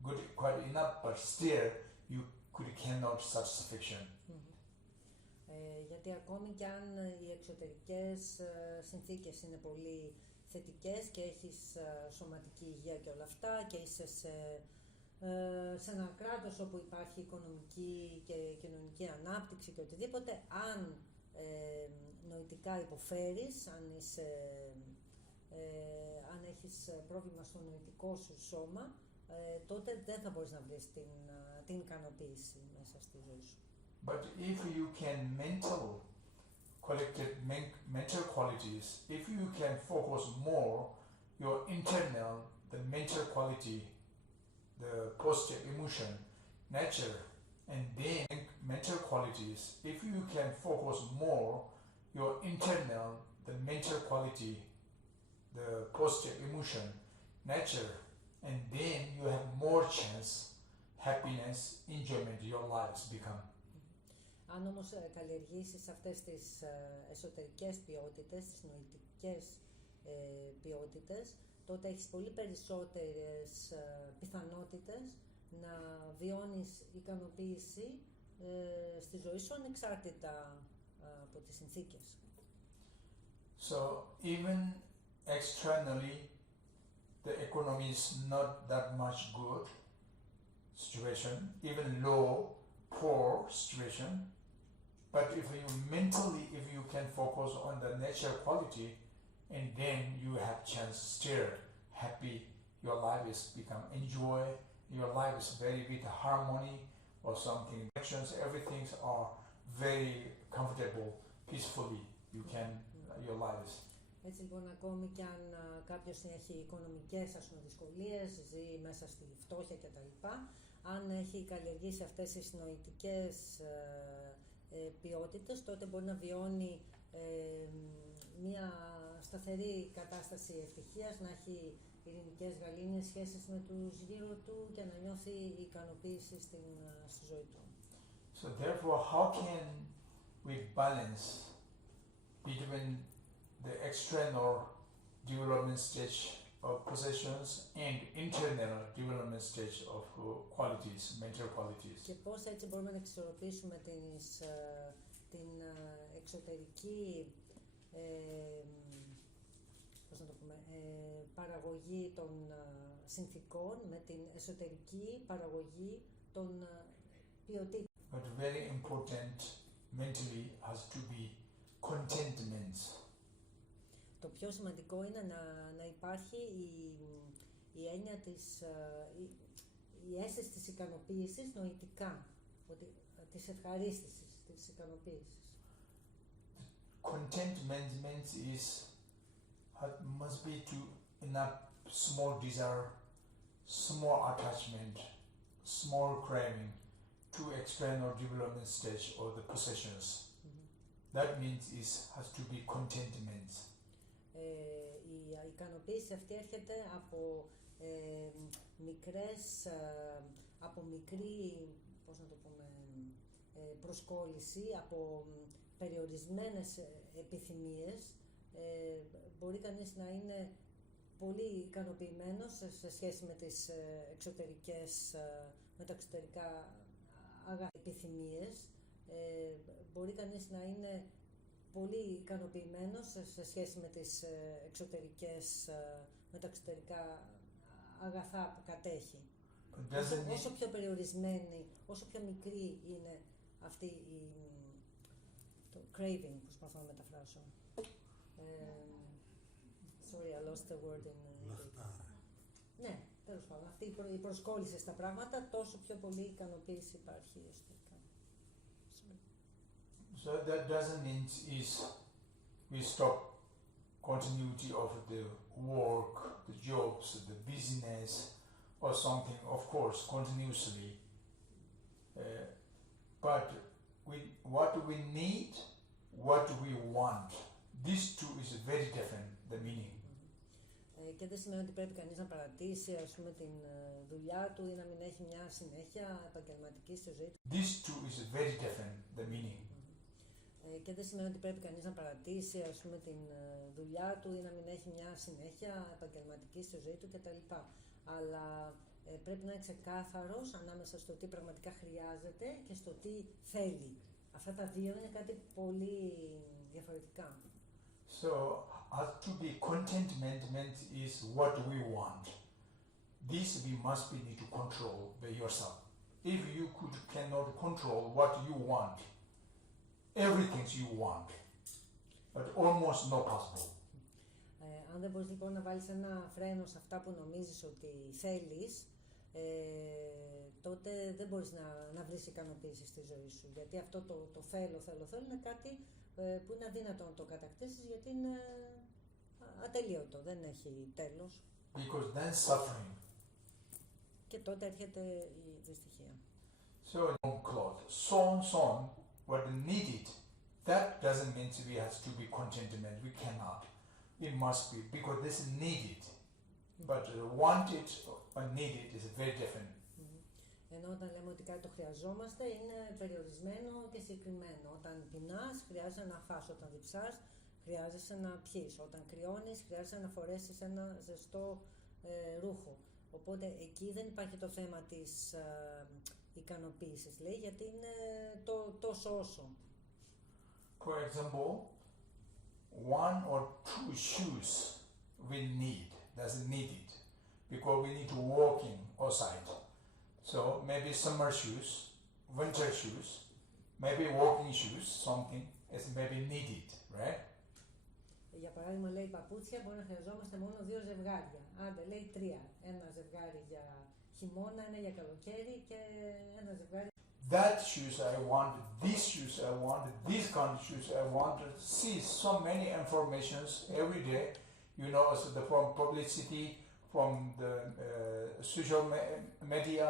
good quite enough, but still you cannot satisfaction. Γιατί ακόμη κι αν οι εξωτερικές συνθήκες είναι πολύ θετικές και έχεις σωματική υγεία και όλα αυτά και είσαι σε ένα κράτος όπου υπάρχει οικονομική και κοινωνική ανάπτυξη και οτιδήποτε, αν νοητικά υποφέρεις, αν έχεις πρόβλημα στο νοητικό σου σώμα, τότε δεν θα μπορείς να βρεις την ικανοποίηση μέσα στη ζωή σου. But if you can mental qualities, if you can focus more your internal, the mental quality, the positive emotion, nature, and then mental qualities, if you can focus more your internal, the mental quality, the positive emotion, nature, and then you have more chance, happiness, enjoyment, your lives become. Αν όμως καλλιεργήσεις αυτές τις εσωτερικές ποιότητες, τις νοητικές ποιότητες, τότε έχεις πολύ περισσότερες πιθανότητες να βιώνεις ικανοποίηση στη ζωή σου ανεξάρτητα από τις συνθήκες. So even externally, the economy is not that much good situation, even low, poor situation. But if you mentally, if you can focus on the nature quality, and then you have chance still happy, your life is become enjoy, your life is very with harmony or something. Actions, everything are very comfortable, peacefully. You can, your life is. Έτσι λοιπόν, ακόμη κι αν κάποιος έχει οικονομικές δυσκολίες, ζει μέσα στη φτώχεια κτλ., αν έχει καλλιεργήσει αυτές τις νοητικές ποιότητες, τότε μπορεί να βιώνει μια σταθερή κατάσταση ευτυχίας, να έχει ειρηνικές γαλήνιες σχέσεις με τους γύρω του και να νιώθει ικανοποίηση στη ζωή του. So therefore, how can we balance between the external development stage of possessions and internal development stage of qualities, mental qualities? Και πώς έτσι μπορούμε να εξισορροπήσουμε την εξωτερική παραγωγή των συνθήκων με την εσωτερική παραγωγή των ποιοτήτων. But very important mentally has to be contentment. Το πιο σημαντικό είναι να υπάρχει η έννοια η αίσθηση της ικανοποίησης νοητικά, της ευχαρίστησης, της ικανοποίησης. Contentment must be to enough small desire, small attachment, small craving to external development stage or the possessions. That means has to be contentment. Η ικανοποίηση αυτή έρχεται από από μικρή, προσκόλληση, από περιορισμένες επιθυμίες. Μπορεί κανείς να είναι πολύ ικανοποιημένος σε σχέση με τις με τα εξωτερικά επιθυμίες. Μπορεί κανείς να είναι πολύ ικανοποιημένος σε σχέση με τις με τα εξωτερικά αγαθά που κατέχει. Όσο πιο περιορισμένη, όσο πιο μικρή είναι αυτή craving, προσπαθώ να μεταφράσω. Sorry, I lost the word in English. Ναι, τέλος πάντων. Αυτή η προσκόλληση στα πράγματα, τόσο πιο πολύ ικανοποίηση υπάρχει εσωτερικά. So that doesn't mean is we stop continuity of the work, the jobs, the business, or something. Of course, continuously. But what we need, what we want. These two is very different, the meaning. Και δεν σημαίνει ότι πρέπει κανείς να παρατήσει, ας πούμε, την δουλειά του ή να μην έχει μια συνέχεια επαγγελματική στη ζωή του. These two is very different, the meaning. Και δεν σημαίνει ότι πρέπει κανείς να παρατήσει, ας πούμε, την δουλειά του ή να μην έχει μια συνέχεια επαγγελματική στη ζωή του κτλ. Αλλά πρέπει να είναι ξεκάθαρος ανάμεσα στο τι πραγματικά χρειάζεται και στο τι θέλει. Αυτά τα δύο είναι κάτι πολύ διαφορετικά. So, to be contentment is what we want. This we must be need to control by yourself. If you cannot control what you want, everything you want, but almost not possible. Αν δεν μπορείς λοιπόν να βάλεις ένα φρένο σε αυτά που νομίζεις ότι θέλεις, τότε δεν μπορείς να βρεις ικανοποίηση στη ζωή σου. Γιατί αυτό το θέλω είναι κάτι που είναι αδύνατο να το κατακτήσεις, γιατί είναι ατελείωτο, δεν έχει τέλος. Because then suffering. Και τότε έρχεται η δυστυχία. So, cloth, sewn, what needed, that doesn't mean we have to be contentment. We cannot. It must be, because this is needed. But wanted or needed is very different. Ενώ όταν λέμε ότι κάτι το χρειαζόμαστε, είναι περιορισμένο και συγκεκριμένο. Όταν πεινάς, χρειάζεται να φας. Όταν διψάς, χρειάζεσαι να πιείς. Όταν κρυώνεις, χρειάζεται να φορέσεις ένα ζεστό ρούχο. Οπότε εκεί δεν υπάρχει το θέμα της ικανοποίησης, λέει, γιατί είναι τόσο όσο. For example, one or two shoes we need, that's needed, because we need to walk in outside. So maybe summer shoes, winter shoes, maybe walking shoes, something is maybe needed, right? Για παράδειγμα, λέει, παπούτσια μπορεί να χρειαζόμαστε μόνο 2 ζευγάρια. Άντε, λέει 3. Ένα ζευγάρι για χειμώνα, ένα για καλοκαίρι και ένα ζευγάρι. That shoes I want, these shoes I want, these kind of shoes I want to see so many informations every day, you know, so from publicity, from the social media,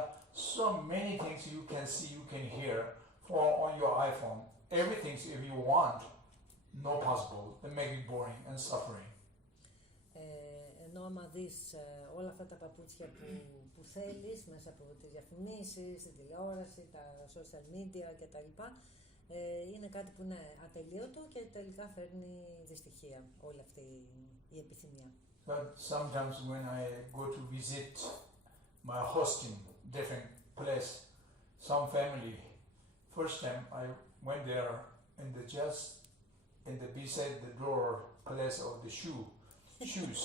so many things you can see, you can hear on your iPhone. Everything if you want, not possible, they make it boring and suffering. Ενώ άμα δεις όλα αυτά τα παπούτσια που θέλεις μέσα από τις διαφημίσεις, την τηλεόραση, τα social media κτλ. Είναι κάτι που είναι ατελείωτο και τελικά φέρνει δυστυχία όλη αυτή η επιθυμία. But sometimes when I go to visit my hosting, different place, some family, first time I went there in the just in the beside the door place of the shoes.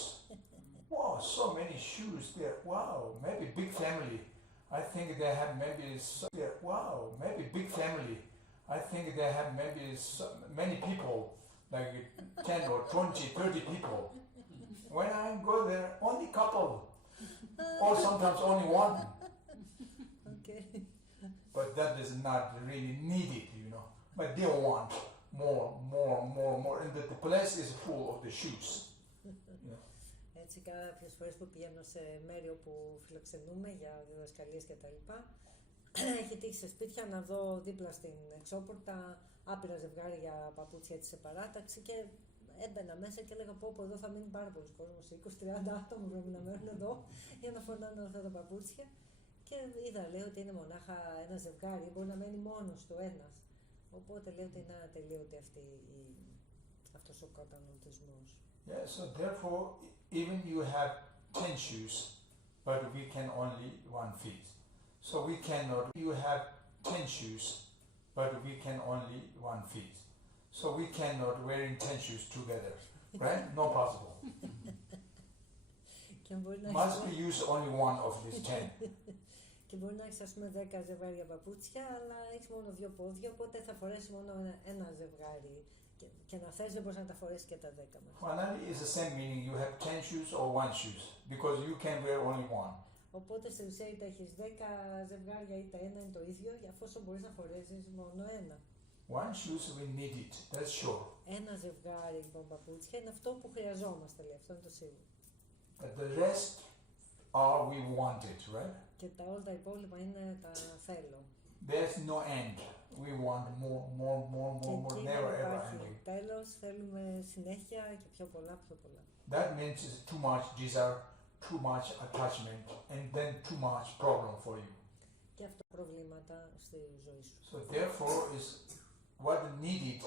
Wow, so many shoes there. Wow, maybe big family. I think they have maybe wow, maybe big family. I think they have maybe many people, like 10 or 20, 30 people. When I go there, only couple, or sometimes only one. Okay. But that is not really needed, you know. But they want more, and the place is full of the shoes. Yeah. Έτσι, κάποιες φορές που πηγαίνω σε μέρη όπου φιλοξενούμε για διδασκαλίες και τα λοιπά, έχει τύχει σε σπίτια να δω δίπλα στην εξώπορτα άπειρα ζευγάρια παπούτσια έτσι σε παράταξη και έμπαινα μέσα και έλεγα πω εδώ θα μείνει πάρα πολλοί κόσμος, 20-30 άτομα πρέπει να μένουν εδώ για να φορνάνε αυτά τα παπούτσια. Και είδα, λέω, ότι είναι μονάχα ένα ζευγάρι, μπορεί να μένει μόνος του ένας. Οπότε λέω ότι είναι ατελείωτη αυτός ο κατανοητισμός. Yeah, so therefore, even you have 10 shoes, but we can only one feet. So we cannot, you have 10 shoes, but we can only one feet. So we cannot wearing 10 shoes together, right? Not possible. Και μπορεί να Must be use only one of these 10. Και μπορεί να έχεις, ας πούμε, 10 ζευγάρια παπούτσια, αλλά έχεις μόνο 2 πόδια, οπότε θα φορέσει μόνο ένα ζευγάρι. Και να θες δεν μπορείς να τα φορέσει και τα 10 μας. Finally, it's the same meaning. You have 10 shoes or 1 shoes because you can wear only one. Οπότε στην ουσία είτε έχεις 10 ζευγάρια είτε ένα είναι το ίδιο, αφόσον μπορείς να φορέσεις μόνο ένα. One shoes we need it, that's sure. Ένα ζευγάρι λοιπόν παπούτσια είναι αυτό που χρειαζόμαστε, λέει, αυτό είναι το σίγουρο. But the rest are we wanted, right? Και όλα τα υπόλοιπα είναι τα θέλω. There's no end. We want more, never ever ending. Τέλος, θέλουμε συνέχεια και πιο πολλά. That means it's too much desire, too much attachment, and then too much problem for you. Και αυτό προβλήματα στη ζωή σου. So therefore is what needed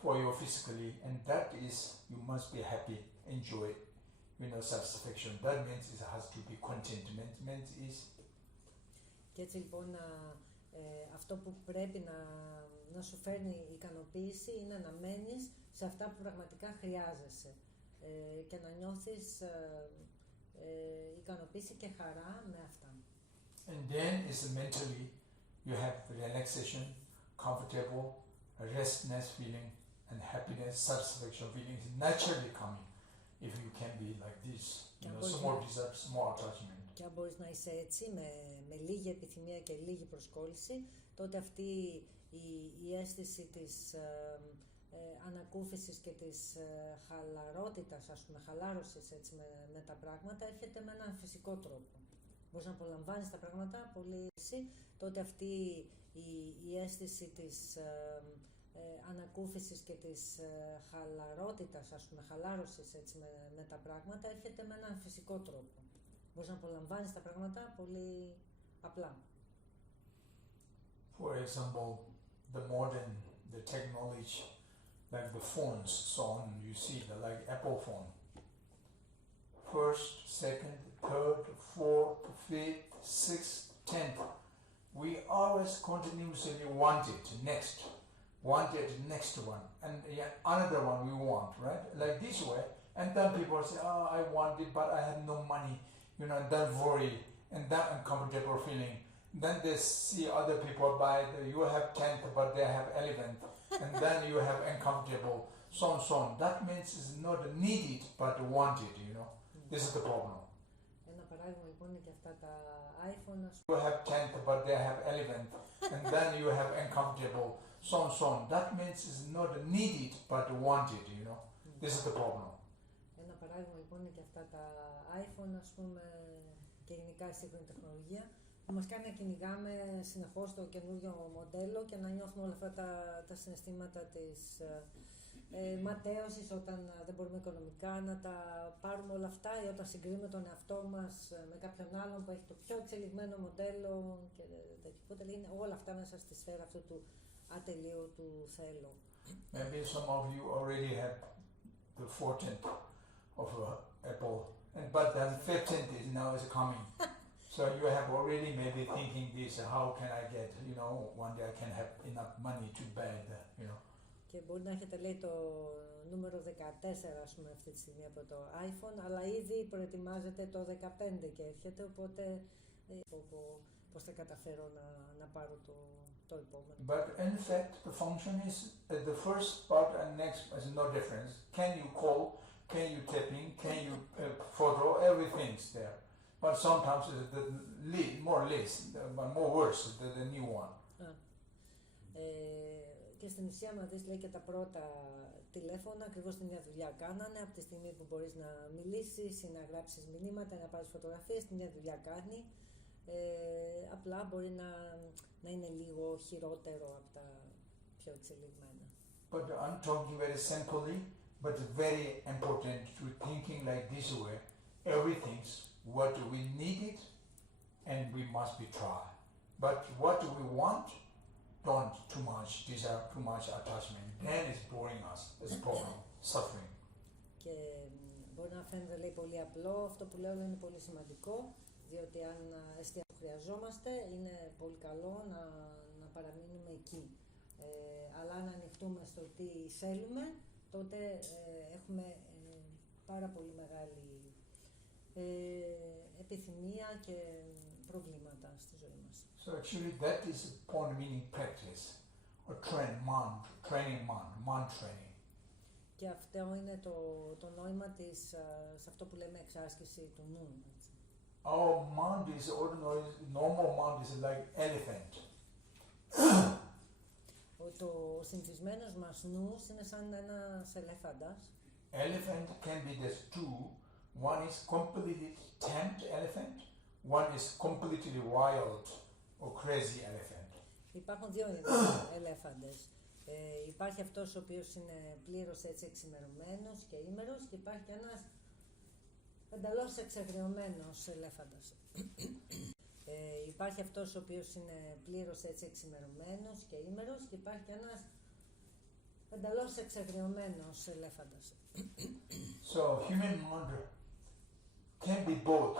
for you physically, and that is you must be happy, enjoy, satisfaction. That means it has to be contentment is. Και έτσι λοιπόν αυτό που πρέπει να σου φέρνει ικανοποίηση είναι να μένεις σε αυτά που πραγματικά χρειάζεσαι και να νιώθεις ικανοποίηση και χαρά με αυτά. And then is mentally you have relaxation, comfortable, restness feeling, and happiness, satisfaction feeling is naturally coming if you can be like this. Small desire, small attachment. Και αν μπορείς να είσαι έτσι, με λίγη επιθυμία και λίγη προσκόλληση, τότε αυτή η αίσθηση της ανακούφισης και της χαλαρότητας, ας πούμε, χαλάρωσης έτσι, με τα πράγματα, έρχεται με έναν φυσικό τρόπο. Μπορείς να απολαμβάνεις τα πράγματα πολύ εσύ, τότε αυτή η αίσθηση της ανακούφισης και της χαλαρότητας, ας πούμε, χαλάρωσης έτσι, με τα πράγματα, έρχεται με έναν φυσικό τρόπο. Μπορείς να απολαμβάνεις τα πράγματα πολύ απλά. For example, the modern, the technology, like the phones, so on, you see, like Apple phone. First, second, third, fourth, fifth, sixth, 10th. We always continuously want it, next one, and another one we want, right? Like this way, and then people say, oh, I want it, but I have no money. That worry and that uncomfortable feeling. Then they see other people buy, you have 10th, but they have 11th, and then you have uncomfortable, so on. That means it's not needed, but wanted, This is the problem. Ένα παράδειγμα λοιπόν είναι και αυτά τα iPhone. You have 10th, but they have 11th, and then you have uncomfortable, so on. That means it's not needed, but wanted, This is the problem. Ένα παράδειγμα λοιπόν είναι και αυτά τα iPhone, ας πούμε, και γενικά η σύγχρονη τεχνολογία, που μας κάνει να κυνηγάμε συνεχώς το καινούριο μοντέλο και να νιώθουμε όλα αυτά τα συναισθήματα της ματέωσης όταν δεν μπορούμε οικονομικά να τα πάρουμε όλα αυτά, ή όταν συγκρίνουμε τον εαυτό μας με κάποιον άλλον που έχει το πιο εξελιγμένο μοντέλο και τέτοιο. Οπότε είναι όλα αυτά μέσα στη σφαίρα αυτού του ατελείωτου θέλω. Maybe some of you already have the 14th of Apple, but then 15th is now is coming. So you have already maybe thinking this, how can I get, one day I can have enough money to buy the, Και μπορεί να έχετε, λέει, το νούμερο 14, ας πούμε, αυτή τη στιγμή από το iPhone, αλλά ήδη προετοιμάζετε το 15 και έρχεται, οπότε πώς θα καταφέρω να πάρω το επόμενο. But in fact, the function is the first part and next is no difference. Can you call, can you typing, can you photo, everything's there. But sometimes it's the more less, but more worse, the new one. Και στην ουσία, μα δεις, λέει, και τα πρώτα τηλέφωνα ακριβώς την ίδια δουλειά κάνανε. Από τη στιγμή που μπορείς να μιλήσεις ή να γράψεις μηνύματα, να πάρεις φωτογραφίες, την ίδια δουλειά κάνει. Απλά μπορεί να είναι λίγο χειρότερο από τα πιο εξελιγμένα. But I'm talking very simply, but very important to thinking like this way. Everything's what we needed and we must be tried. But what we want, don't too much desire, too much attachment. Then it's boring us, it's problem, suffering. Και μπορεί να φαίνεται, λέει, πολύ απλό. Αυτό που λέω είναι πολύ σημαντικό, διότι αν εστιάζουμε που χρειαζόμαστε, είναι πολύ καλό να παραμείνουμε εκεί. Αλλά αν ανοιχτούμε στο τι θέλουμε, τότε έχουμε πάρα πολύ μεγάλη επιθυμία και προβλήματα στη ζωή μας. So actually that is point meaning practice, or training mind training. Και αυτό είναι το νόημα της, σε αυτό που λέμε εξάσκηση του νου. Έτσι. Our mind is ordinary, normal mind is like elephant. Ο συνηθισμένος μας νους είναι σαν ένας ελέφαντας. Elephant can be there's two. One is completely tamed elephant. One is completely wild or crazy elephant. Υπάρχουν δύο ελέφαντες. Υπάρχει αυτός ο οποίος είναι πλήρως έτσι εξημερωμένος και ήμερος και υπάρχει ένας εντελώς εξαγριωμένος ελέφαντας. Υπάρχει αυτός ο οποίος είναι πλήρως έτσι εξημερωμένος και ήμερος και υπάρχει ένας εντελώς εξαγριωμένος ελέφαντας. So human mind can be both.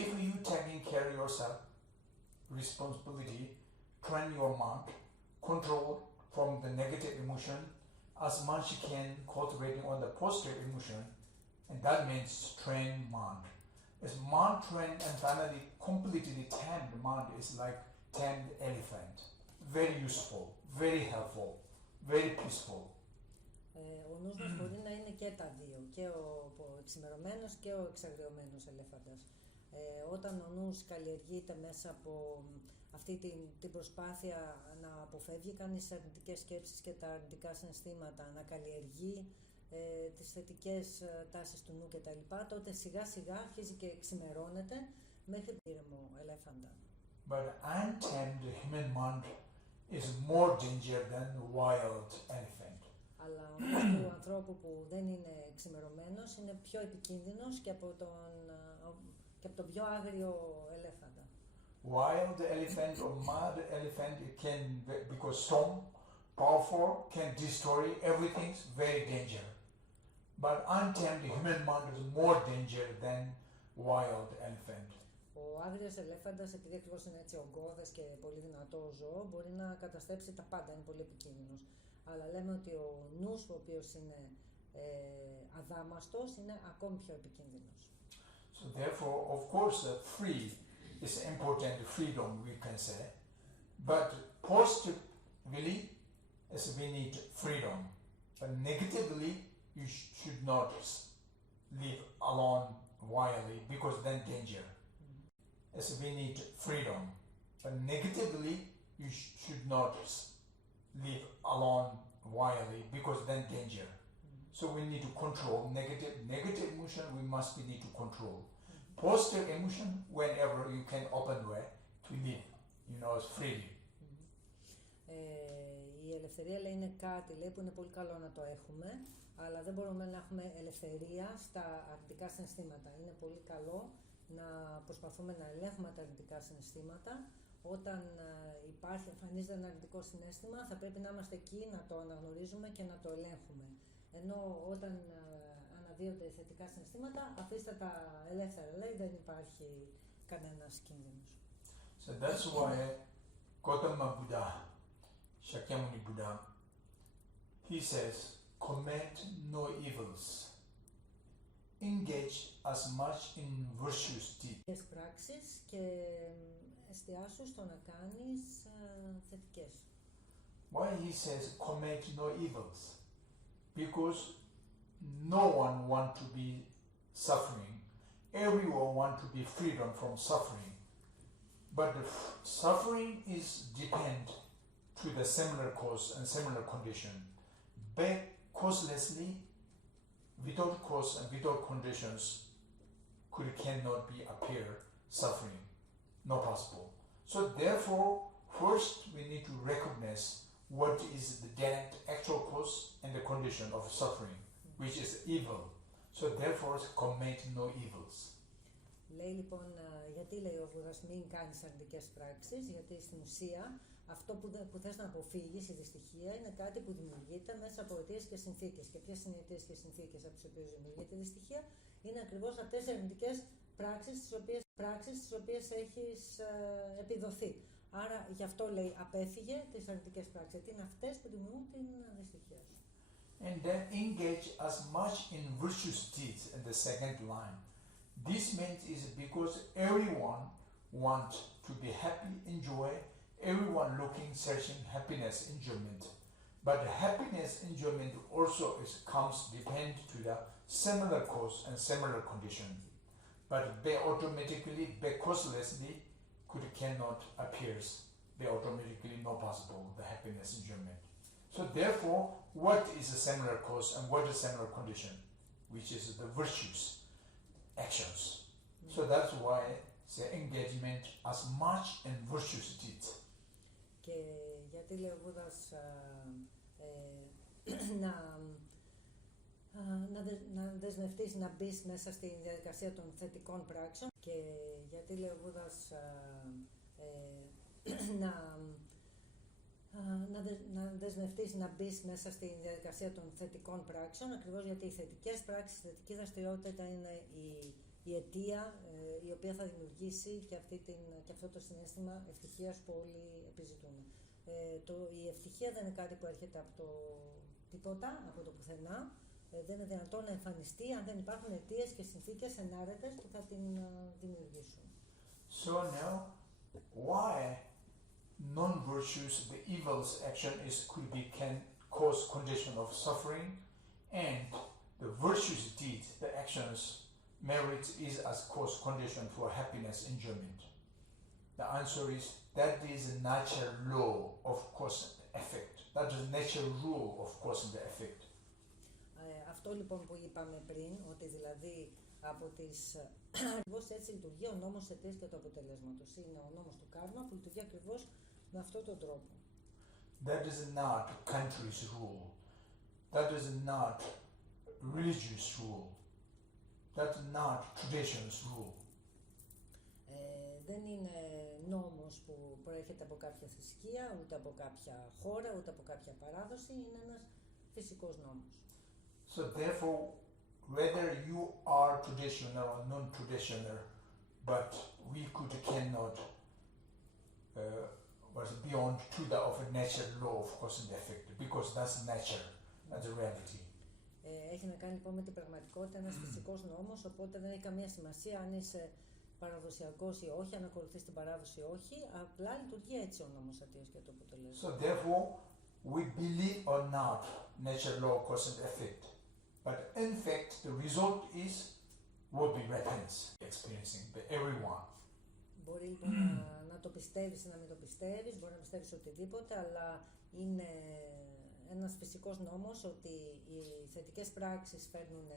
If you taking care of yourself, responsibility, train your mind, control from the negative emotion, as much you can cultivating on the positive emotion, and that means train mind. As mind trained and finally completely tamed mind is like tamed elephant. Very useful, very helpful, very peaceful. Ο νους μας μπορεί να είναι και τα δύο, και ο εξημερωμένος και ο εξαγριωμένος ελέφαντας. Όταν ο νους καλλιεργείται μέσα από αυτή την προσπάθεια να αποφεύγει κανείς αρνητικές σκέψεις και τα αρνητικά συναισθήματα, να καλλιεργεί τις θετικές τάσεις του νου κτλ., τότε σιγά σιγά αρχίζει και εξημερώνεται μέχρι την ήρεμο ελέφαντα. But untamed human mind is more danger than wild elephant. Αλλά ο νους του ανθρώπου που δεν είναι εξημερωμένος είναι πιο επικίνδυνος και από τον πιο άγριο ελέφαντα. Wild elephant or mad elephant, it can, because strong, powerful, can destroy everything, very danger. But untamed human mind is more danger than wild elephant. Ο άγριος ελέφαντας, επειδή ακριβώς είναι έτσι ογκώδες και πολύ δυνατό ζώο, μπορεί να καταστρέψει τα πάντα, είναι πολύ επικίνδυνος. Αλλά λέμε ότι ο νους, ο οποίος είναι αδάμαστος, είναι ακόμη πιο επικίνδυνος. So therefore, of course, free is important, freedom we can say. But positively, as we need freedom. But negatively, you should not live alone wildly, because then danger. As we need freedom. But negatively, you should not live alone wildly, because then danger. So we need to control negative emotion, we must need to control. Positive emotion, whenever you can open way to live, freely. Η ελευθερία, λέει, είναι κάτι, λέει, που είναι πολύ καλό να το έχουμε, αλλά δεν μπορούμε να έχουμε ελευθερία στα αρνητικά συναισθήματα. Είναι πολύ καλό να προσπαθούμε να ελέγχουμε τα αρνητικά συναισθήματα. Όταν εμφανίζεται ένα αρνητικό συναίσθημα, θα πρέπει να είμαστε εκεί, να το αναγνωρίζουμε και να το ελέγχουμε. Ενώ όταν αναδύονται θετικά συναισθήματα, αφήστε τα ελεύθερα, λέει, δεν υπάρχει κανένας κίνδυνος. So that's why Gautama Buddha, Shakyamuni Buddha, he says, commit no evils. Engage as much in virtuous deeds. Πράξεις και εστιάσου στο να κάνεις θετικές. Why he says commit no evils? Because no one want to be suffering. Everyone want to be freedom from suffering. But the suffering is depend to the similar cause and similar condition. But causelessly, without cause and without conditions, cannot be appear suffering. Not possible. So therefore, first we need to recognize what is the direct actual cause and the condition of suffering, which is evil. So therefore, commit no evils. Λέει λοιπόν, γιατί λέει ο Βουδάς μην κάνεις αρνητικές πράξεις, γιατί στην ουσία αυτό που θες να αποφύγεις, η δυστυχία, είναι κάτι που δημιουργείται μέσα από αιτίες και συνθήκες. Και ποιες είναι οι αιτίες και συνθήκες από τις οποίες δημιουργείται η δυστυχία? Είναι ακριβώς αυτές οι αρνητικές πράξεις τις οποίες έχεις επιδοθεί. Άρα γι' αυτό, λέει, απέφυγε τις αρνητικές πράξεις, γιατί είναι αυτές που δημιουργούν την δυστυχία σου. And then engage as much in virtuous deeds in the second line. This means is because everyone want to be happy, enjoy, everyone looking, searching happiness, enjoyment. But happiness, enjoyment also comes depend to the similar cause and similar condition. But they automatically, they causelessly cannot appears. They automatically not possible, the happiness, enjoyment. So therefore, what is a similar cause and what is similar condition? Which is the virtues, actions. So that's why the engagement as much in virtues deeds. Και γιατί λέει ο Βούδας να δεσμευτείς να μπεις μέσα στη διαδικασία των θετικών πράξεων και γιατί λέει ο Βούδας να δεσμευτείς να μπεις μέσα στη διαδικασία των θετικών πράξεων, ακριβώς γιατί οι θετικές πράξεις, η θετική δραστηριότητα είναι η αιτία η οποία θα δημιουργήσει και αυτό το συναίσθημα ευτυχίας που όλοι επιζητούμε. Η ευτυχία δεν είναι κάτι που έρχεται από το τίποτα, από το πουθενά. Δεν είναι δυνατόν να εμφανιστεί αν δεν υπάρχουν αιτίες και συνθήκες ενάρετες που θα την δημιουργήσουν. So now, why non-virtues, the evil's action can cause condition of suffering, and the virtues deed, the actions, merit is as cause condition for happiness, enjoyment? The answer is that is a natural law of cause and effect. That is natural rule of cause and effect. Αυτό λοιπόν που είπαμε πριν, ότι δηλαδή από τις ακριβώς έτσι λειτουργεί ο νόμος της αιτίας και του αποτελέσματος. Είναι ο νόμος του κάρμα που λειτουργεί ακριβώς με αυτόν τον τρόπο. That is not country's rule. That is not religious rule. That is not tradition's rule. Δεν είναι νόμος που προέρχεται από κάποια θρησκεία, ούτε από κάποια χώρα, ούτε από κάποια παράδοση. Είναι ένας φυσικός νόμος. So therefore, whether you are traditional or non-traditional, but we cannot beyond to the of a natural law of cause and effect, because that's nature, that's the reality. Έχει να κάνει λοιπόν με την πραγματικότητα, ένας φυσικός νόμος, οπότε δεν έχει καμία σημασία αν είσαι παραδοσιακός ή όχι, αν ακολουθείς την παράδοση ή όχι, απλά λειτουργεί έτσι ο νόμος αιτίας και το αποτελέσμα. So therefore, we believe or not natural law, cause and effect, but in fact the result will be repentance experiencing by everyone. Μπορεί λοιπόν να το πιστεύεις ή να μην το πιστεύεις, μπορεί να πιστεύεις οτιδήποτε, αλλά είναι ένας φυσικός νόμος ότι οι θετικές πράξεις φέρνουν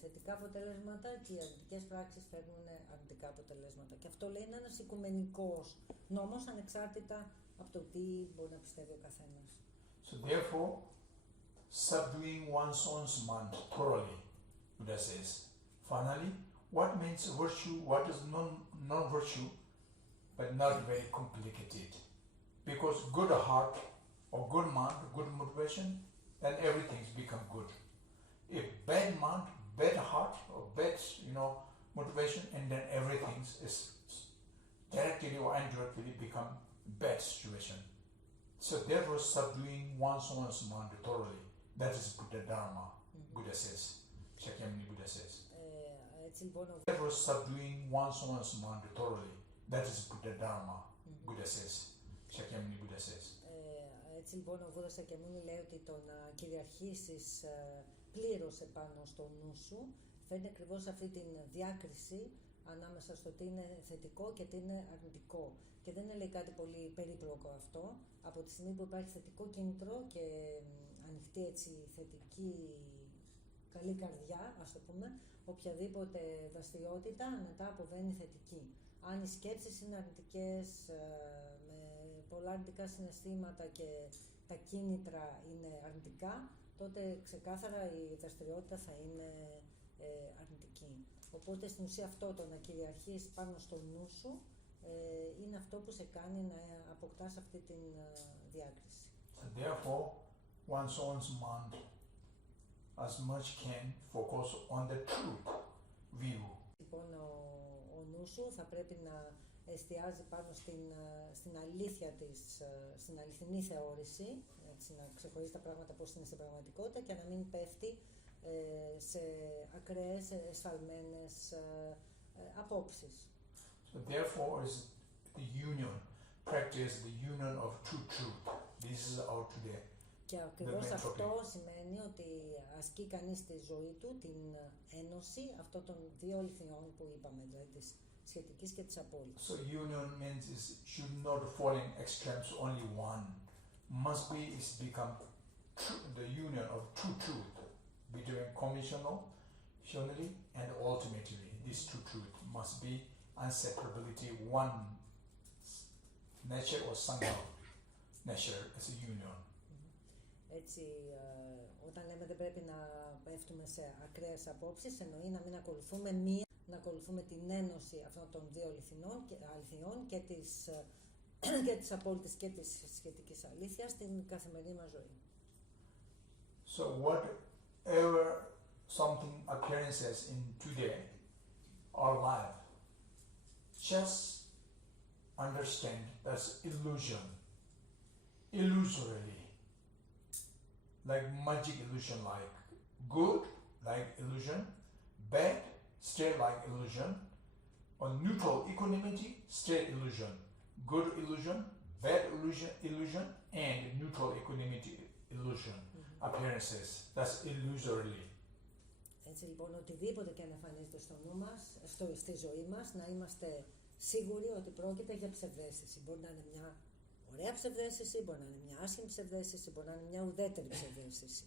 θετικά αποτελέσματα και οι αρνητικές πράξεις φέρνουν αρνητικά αποτελέσματα. Και αυτό λέει είναι ένας οικουμενικός νόμος, ανεξάρτητα από το τι μπορεί να πιστεύει ο καθένας. So therefore, subduing one's own mind thoroughly, Buddha says. Finally, what means virtue, what is non-virtue, but not very complicated. Because good heart or good mind, good motivation, then everything's become good. If bad mind, bad heart or bad, motivation, and then everything is directly or indirectly become bad situation. So therefore, subduing one's own mind thoroughly, that is Buddha Dharma, Buddha says. Shakyamuni Buddha says. Therefore, subduing one's own mind thoroughly, that is Buddha Dharma, Buddha says. Shakyamuni Buddha says. Έτσι λοιπόν ο Βούδας Σακιαμούνι λέει ότι το να κυριαρχήσεις πλήρως επάνω στο νου σου φέρνει ακριβώς αυτή την διάκριση ανάμεσα στο τι είναι θετικό και τι είναι αρνητικό. Και δεν είναι λέει κάτι πολύ περίπλοκο αυτό. Από τη στιγμή που υπάρχει θετικό κίνητρο και ανοιχτή έτσι θετική καλή καρδιά, ας το πούμε, οποιαδήποτε δραστηριότητα μετά αποβαίνει θετική. Αν οι σκέψεις είναι αρνητικές, με πολλά αρνητικά συναισθήματα και τα κίνητρα είναι αρνητικά, τότε ξεκάθαρα η δραστηριότητα θα είναι αρνητική. Οπότε στην ουσία αυτό το να κυριαρχείς πάνω στο νου σου είναι αυτό που σε κάνει να αποκτάς αυτή την διάκριση. So therefore, one's own mind as much can focus on the truth view. Λοιπόν, ο νου σου θα πρέπει να εστιάζει πάνω στην αλήθεια της, στην αληθινή θεώρηση, έτσι, να ξεχωρίζει τα πράγματα πώς είναι στην πραγματικότητα και να μην πέφτει σε ακραίες, εσφαλμένες απόψεις. So therefore is the union, practice the union of true truth. This is our today. Και ακριβώς αυτό σημαίνει ότι ασκεί κανείς στη ζωή του την ένωση αυτών των δύο αληθιών που είπαμε, δηλαδή της σχετικής και της απόλυτης. So union means it should not fall in extremes, only one. Must be is become the union of true truth between conditionally and ultimately. This true truth must be inseparability, one nature or sangha nature as a union. Έτσι, όταν λέμε δεν πρέπει να πέφτουμε σε ακραίες απόψεις, εννοεί να μην ακολουθούμε να ακολουθούμε την ένωση αυτών των δύο αληθιών και της απόλυτης και της σχετικής αλήθειας στην καθημερινή μας ζωή. So whatever something appearances in today our life, just understand that's illusion, illusorily. Like magic illusion, like good, like illusion, bad, still like illusion, or neutral equanimity, still illusion, good illusion, bad illusion, and neutral equanimity illusion, appearances, that's illusorily. Έτσι λοιπόν, οτιδήποτε και αν εμφανίζεται στο νου μας, στη ζωή μας, να είμαστε σίγουροι ότι πρόκειται για ψευδαίσθηση. Μπορεί να είναι μια ωραία ψευδαίσθηση, μπορεί να είναι μια άσχημη ψευδαίσθηση, μπορεί να είναι μια ουδέτερη ψευδαίσθηση.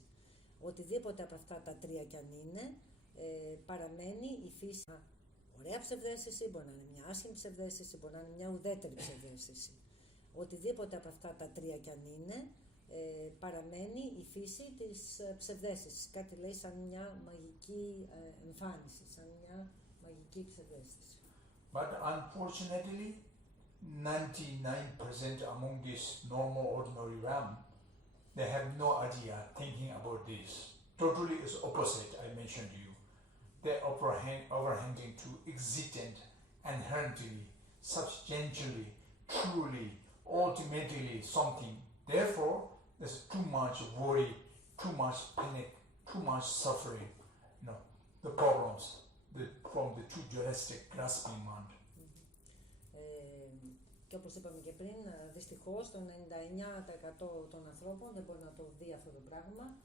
Οτιδήποτε από αυτά τα τρία κι αν είναι, παραμένει η φύση. Ωραία ψευδαίσθηση, μπορεί να είναι μια άσχημη ψευδαίσθηση, μπορεί να είναι μια ουδέτερη ψευδαίσθηση. Οτιδήποτε από αυτά τα τρία κι αν είναι, παραμένει η φύση της ψευδαίσθησης. Κάτι λέει σαν μια μαγική εμφάνιση, σαν μια μαγική ψευδαίσθηση. But unfortunately, 99% among this normal ordinary realm, they have no idea thinking about this. Totally is opposite, I mentioned to you. They're overhanding to existent, inherently, substantially, truly, ultimately something. Therefore, there's too much worry, too much panic, too much suffering. You know, the problems from the two dualistic grasping mind. Και όπως είπαμε και πριν, δυστυχώς το 99% των ανθρώπων δεν μπορεί να το δει αυτό το πράγμα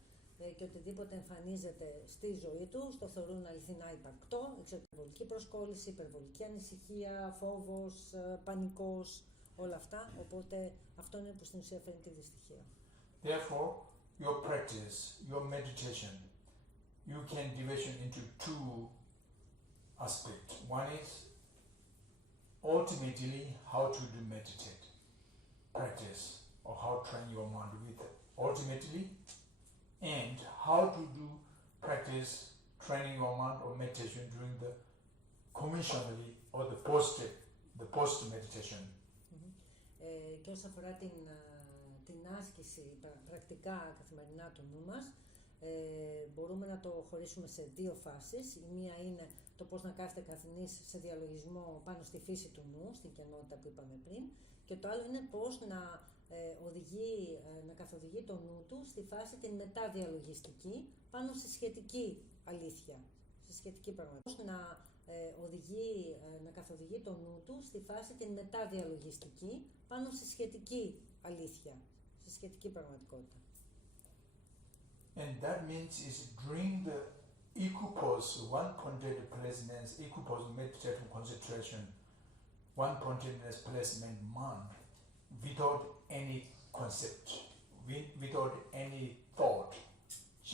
και οτιδήποτε εμφανίζεται στη ζωή του το θεωρούν αληθινά υπαρκτό, υπερβολική προσκόλληση, υπερβολική ανησυχία, φόβος, πανικός, όλα αυτά. Οπότε αυτό είναι που στην ουσία φέρνει τη δυστυχία. Therefore, your practice, your meditation, you can division into two aspects. One is ultimately how to do meditate, practice, or how to train your mind with it. Ultimately, and how to do practice, training your mind or meditation during the conventionally or the post meditation. Και όσον αφορά την άσκηση πρακτικά καθημερινά του νου μας, μπορούμε να το χωρίσουμε σε δύο φάσεις. Η μία είναι το πώς να κάθεται καθηνής σε διαλογισμό πάνω στη φύση του νου, στην κενότητα που είπαμε πριν, και το άλλο είναι πώς να καθοδηγεί το νου του στη φάση την μεταδιαλογιστική πάνω στη σχετική αλήθεια, στη σχετική πραγματικότητα. Να καθοδηγεί το νου του στη φάση την μεταδιαλογιστική πάνω στη σχετική αλήθεια, στη σχετική πραγματικότητα. And that means is during the equipoise, one-pointed presence, equipoise meditative concentration, one-pointedness placement mind, without any concept, without any thought,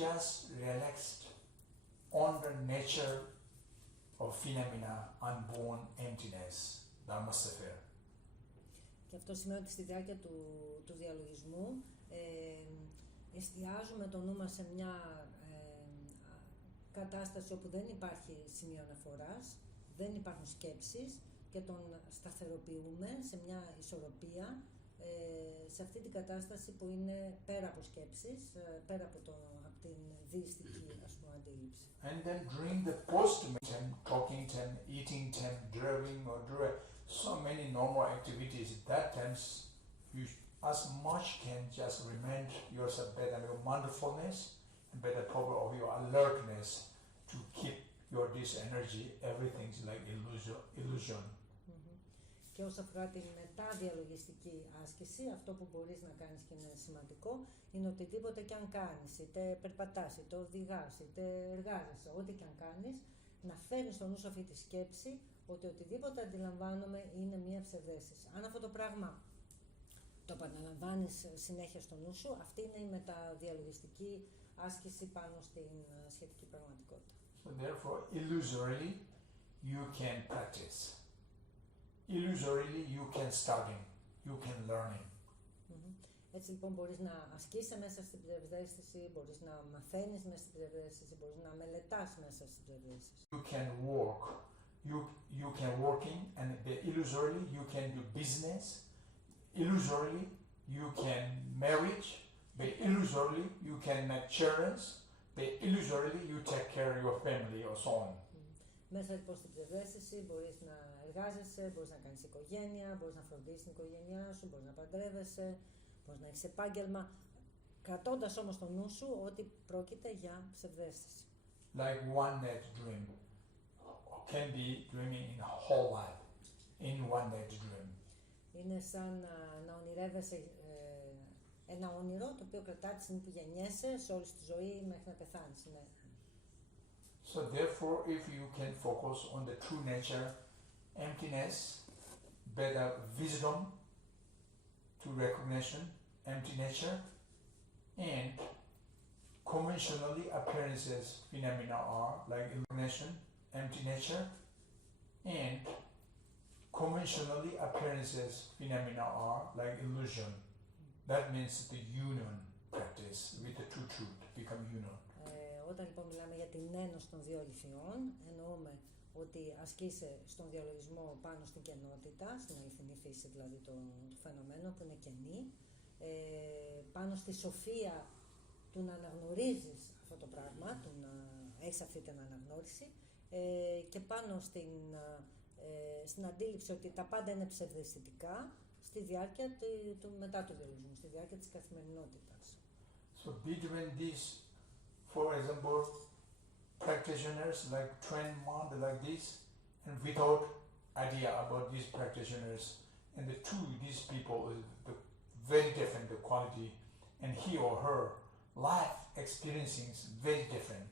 just relaxed on the nature of phenomena, unborn emptiness, Dharma sphere. Και αυτό σημαίνει ότι στη διάρκεια του διαλογισμού εστιάζουμε το νου μας σε μια κατάσταση όπου δεν υπάρχει σημείο αναφοράς, δεν υπάρχουν σκέψεις και τον σταθεροποιούμε σε μια ισορροπία σε αυτή την κατάσταση που είναι πέρα από σκέψεις, πέρα από την δειστική αντίληψη. And then during the post-time, talking time, eating time, driving or so many normal activities, that times you as much can just remind yourself better your mindfulness and better power of your alertness to keep your this energy, everything's like illusion. Και όσο αφορά την μεταδιαλογιστική άσκηση, αυτό που μπορείς να κάνεις και είναι σημαντικό, είναι οτιδήποτε και αν κάνεις, είτε περπατάς, είτε οδηγάς, είτε εργάζεσαι, ό,τι και αν κάνεις, να φέρνεις στο νου σου αυτή τη σκέψη ότι οτιδήποτε αντιλαμβάνομαι είναι μία ψευδαίσθηση. Αν αυτό το πράγμα το επαναλαμβάνεις συνέχεια στο νου σου, αυτή είναι η μεταδιαλογιστική άσκηση πάνω στην σχετική πραγματικότητα. So therefore, illusorily, you can practice. Illusorily, you can studying, you can learning. Έτσι λοιπόν μπορείς να ασκήσεις μέσα στην ψευδαίσθηση, μπορείς να μαθαίνεις μέσα στην ψευδαίσθηση, μπορείς να μελετάς μέσα στην ψευδαίσθηση. You can work, you can working, and illusorily you can do business. Illusorily you can marriage. Illusorily you can make children. Illusorily you take care of your family or so on. Μέσα λοιπόν στην ψευδαίσθηση μπορείς να εργάζεσαι, μπορείς να κάνεις οικογένεια, μπορείς να φροντίσεις την οικογένειά σου, μπορείς να παντρεύεσαι, μπορείς να έχεις επάγγελμα, κρατώντας όμως το νου σου ότι πρόκειται για ψευδαίσθηση. Like one night dream can be dreaming in a whole life, in one night dream. Είναι σαν να ονειρεύεσαι ένα όνειρο το οποίο κρατά τη στιγμή που γεννιέσαι σε όλη τη ζωή μέχρι να πεθάνεις. Ναι. So therefore, if you can focus on the true nature, emptiness, better wisdom to recognition, empty nature, and conventionally appearances phenomena are like illumination, empty nature, and conventionally appearances phenomena are like illusion. That means the union practice with the true truth, become union. Όταν λοιπόν μιλάμε για την ένωση των δύο αληθιών, εννοούμε ότι ασκείσαι στον διαλογισμό πάνω στην κενότητα, στην αληθινή φύση δηλαδή του φαινομένου που είναι κενή, πάνω στη σοφία του να αναγνωρίζεις αυτό το πράγμα, του να έχεις αυτή την αναγνώριση και πάνω στην αντίληψη ότι τα πάντα είναι ψευδαισθητικά στη διάρκεια μετά του διαλογισμού, στη διάρκεια της καθημερινότητας. So between these, for example, practitioners like trained monk like this, and without idea about these practitioners, and the two, these people, the very different the quality, and he or her life experiencing is very different.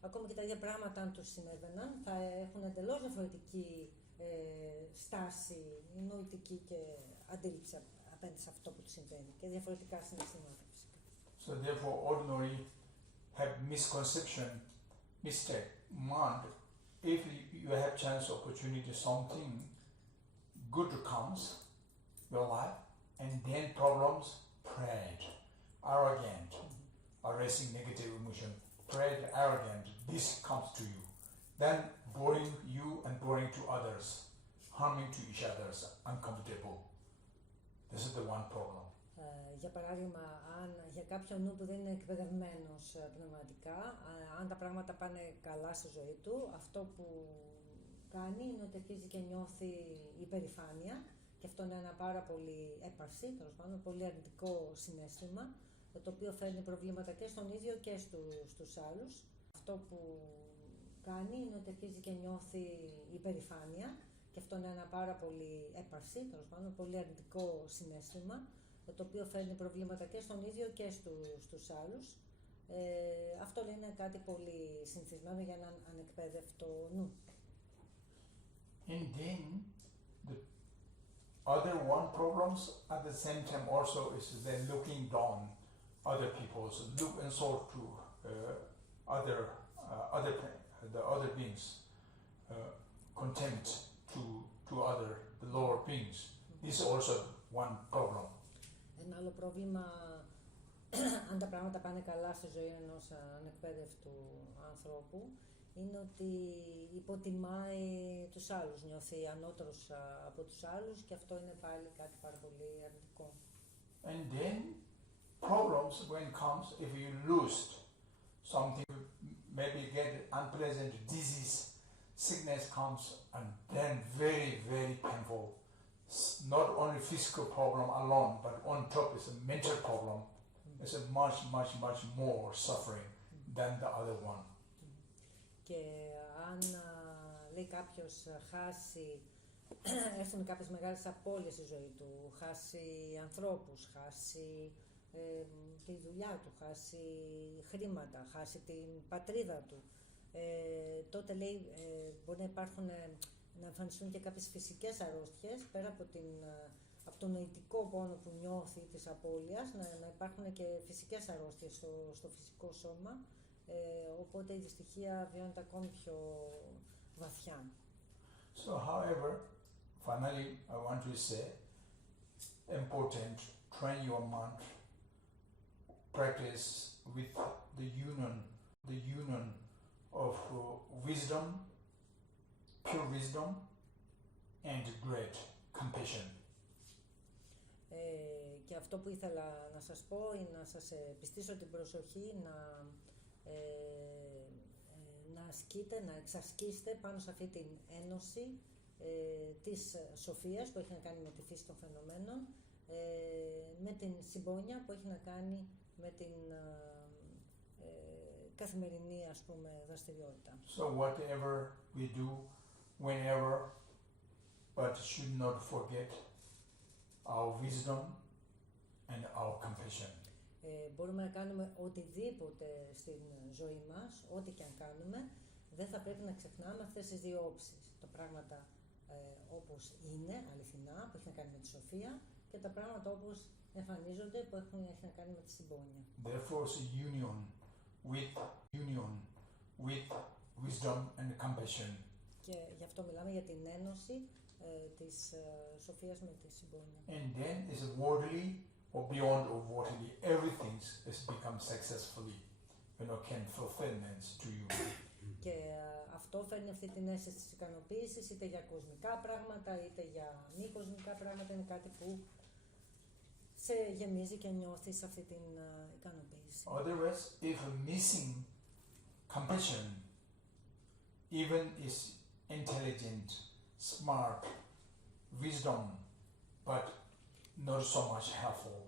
Ακόμα και τα ίδια πράγματα αν τους συνέβαιναν, θα έχουν εντελώς διαφορετική στάση, νοητική και αντίληψη απέναντι σε αυτό που τους συμβαίνει και διαφορετικά συναισθήματα φυσικά. So therefore, ordinary have misconception, mistake, mind. If you have chance, opportunity, something good comes your life, and then problems, pride, arrogant, arising negative emotion, pride, arrogant. This comes to you, then boring you and boring to others, harming to each others, uncomfortable. This is the one problem. Για παράδειγμα, αν για κάποιον νου που δεν είναι εκπαιδευμένος πνευματικά, αν τα πράγματα πάνε καλά στη ζωή του, αυτό που κάνει είναι ότι αρχίζει και νιώθει υπερηφάνεια και αυτό είναι ένα πάρα πολύ έπαρση, τέλος πάντων, πολύ αρνητικό συναίσθημα, το οποίο φέρνει προβλήματα και στον ίδιο και στους άλλους. Αυτό που κάνει είναι ότι αρχίζει και νιώθει υπερηφάνεια και αυτό είναι ένα πάρα πολύ έπαρση, τέλος πάντων, πολύ αρνητικό συναίσθημα, το οποίο φέρνει προβλήματα και στον ίδιο και στους άλλους. Αυτό είναι κάτι πολύ συνηθισμένο για έναν ανεκπαίδευτο νου. And then the other one problems at the same time also is then looking down other people's, look and sort to the other beings, contempt to the lower beings. This is also one problem. Ένα άλλο πρόβλημα, αν τα πράγματα πάνε καλά στη ζωή ενός ανεκπαίδευτου ανθρώπου, είναι ότι υποτιμάει τους άλλους, νιώθει ανώτερος από τους άλλους και αυτό είναι πάλι κάτι πάρα πολύ αρνητικό. And then problems when comes if you lose something, maybe get unpleasant disease, sickness comes, and then very, very painful. Not only physical problem alone, but on top is a mental problem. It's a much, much, much more suffering than the other one. Και αν λέει κάποιος χάσει έρθουν κάποιες μεγάλες απώλειες στη ζωή του, χάσει ανθρώπους, χάσει τη δουλειά του, χάσει χρήματα, χάσει την πατρίδα του, τότε λέει μπορεί να υπάρχουν, να εμφανιστούν και κάποιες φυσικές αρρώστιες, πέρα από τον νοητικό πόνο που νιώθει της απώλειας, να υπάρχουν και φυσικές αρρώστιες στο φυσικό σώμα, οπότε η δυστυχία βιώνεται ακόμη πιο βαθιά. So, however, finally, I want to say, important, train your mind, practice with the union of wisdom, pure wisdom, and great compassion. Και αυτό που ήθελα να σας πω είναι να σας πιστήσω την προσοχή να ασκείτε, να εξασκήσετε πάνω σε αυτή την ένωση της σοφίας που έχει να κάνει με τη φύση των φαινομένων, με την συμπόνια που έχει να κάνει με την καθημερινή, ας πούμε, δραστηριότητα. So whatever we do, whenever, but should not forget our wisdom and our compassion. Μπορούμε να κάνουμε οτιδήποτε στην ζωή μας, ό,τι και αν κάνουμε, δεν θα πρέπει να ξεχνάμε αυτές τις δύο όψεις. Τα πράγματα όπως είναι, αληθινά, που έχει να κάνει με τη σοφία, και τα πράγματα όπως εμφανίζονται, που έχει να κάνει με τη συμπόνια. Therefore, union with wisdom and compassion. Και γι' αυτό μιλάμε για την ένωση της σοφίας με τη συμπόνια. And then is worldly or beyond of worldly, everything has become successfully, can fulfillment to you. Και αυτό φέρνει αυτή την αίσθηση της ικανοποίησης, είτε για κοσμικά πράγματα, είτε για μη κοσμικά πράγματα, είναι κάτι που σε γεμίζει και νιώθεις αυτή την ικανοποίηση. Otherwise, if missing compassion, even is intelligent, smart, wisdom, but not so much helpful.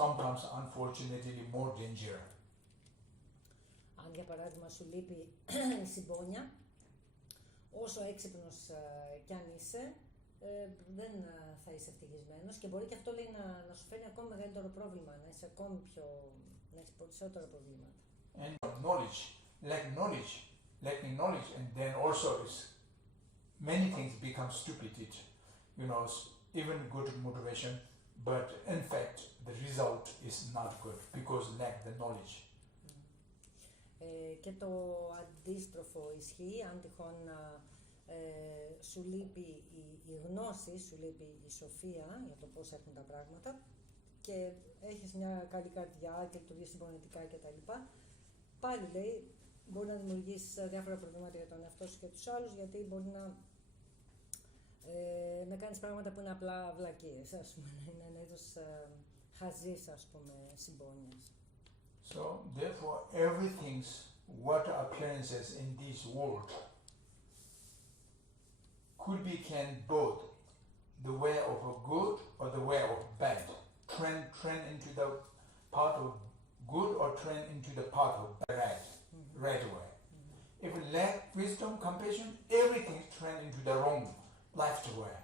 Sometimes, unfortunately, more danger. Αν για παράδειγμα σου λείπει η συμπόνια, όσο έξυπνος κι αν είσαι, δεν θα είσαι ευτυχισμένος και μπορεί και αυτό λέει να σου φέρνει ακόμη μεγαλύτερο πρόβλημα, να είσαι ακόμη να έχεις περισσότερα προβλήματα. And lacking knowledge, and then also is many things become stupidity, even good motivation, but in fact the result is not good because lack the knowledge. Και το αντίστροφο ισχύει, αν τυχόν σου λείπει η γνώση, σου λείπει η σοφία για το πώς έχουν τα πράγματα και έχεις μια καλή καρδιά και λειτουργείς συμπονετικά κτλ. Πάλι λέει, μπορεί να δημιουργήσει διάφορα προβλήματα για τον εαυτό σου και τους άλλους, γιατί μπορεί να κάνεις πράγματα που είναι απλά βλακίες, ας πούμε, να είναι ένα είδος χαζής, ας πούμε, συμπόνιας. So, therefore, everything, what appearances in this world, could be both the way of a good or the way of bad. Trend into the path of good or trend into the path of bad, right way. If we lack wisdom, compassion, everything trend into the wrong, left way.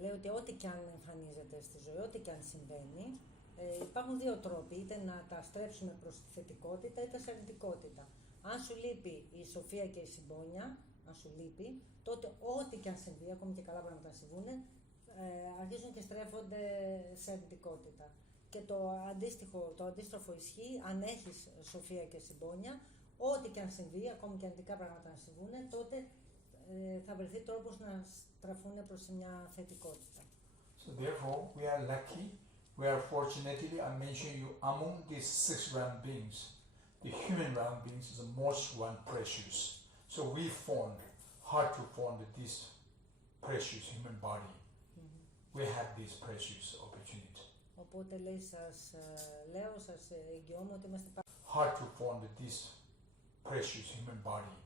Λέω ότι ό,τι και αν εμφανίζεται στη ζωή, ό,τι και αν συμβαίνει, υπάρχουν δύο τρόποι, είτε να τα στρέψουμε προς τη θετικότητα είτε σε αρνητικότητα. Αν σου λείπει η σοφία και η συμπόνια, αν σου λείπει, τότε ό,τι και αν συμβεί, ακόμη και καλά πράγματα να συμβούν, αρχίζουν και στρέφονται σε αρνητικότητα. Και το αντίστροφο ισχύει, αν έχεις σοφία και συμπόνια, ό,τι και αν συμβεί, ακόμη και αρνητικά πράγματα να συμβούν, τότε θα βρεθεί τρόπος να στραφούν προς μια θετικότητα. So therefore, we are lucky, we are fortunately, I mention you, among these 6 realm beings, the human realm beings is the most one precious. So we found how to find this precious human body. We have this precious opportunity. Οπότε λέει, σας εγγυώμαι ότι είμαστε How to find this precious human body.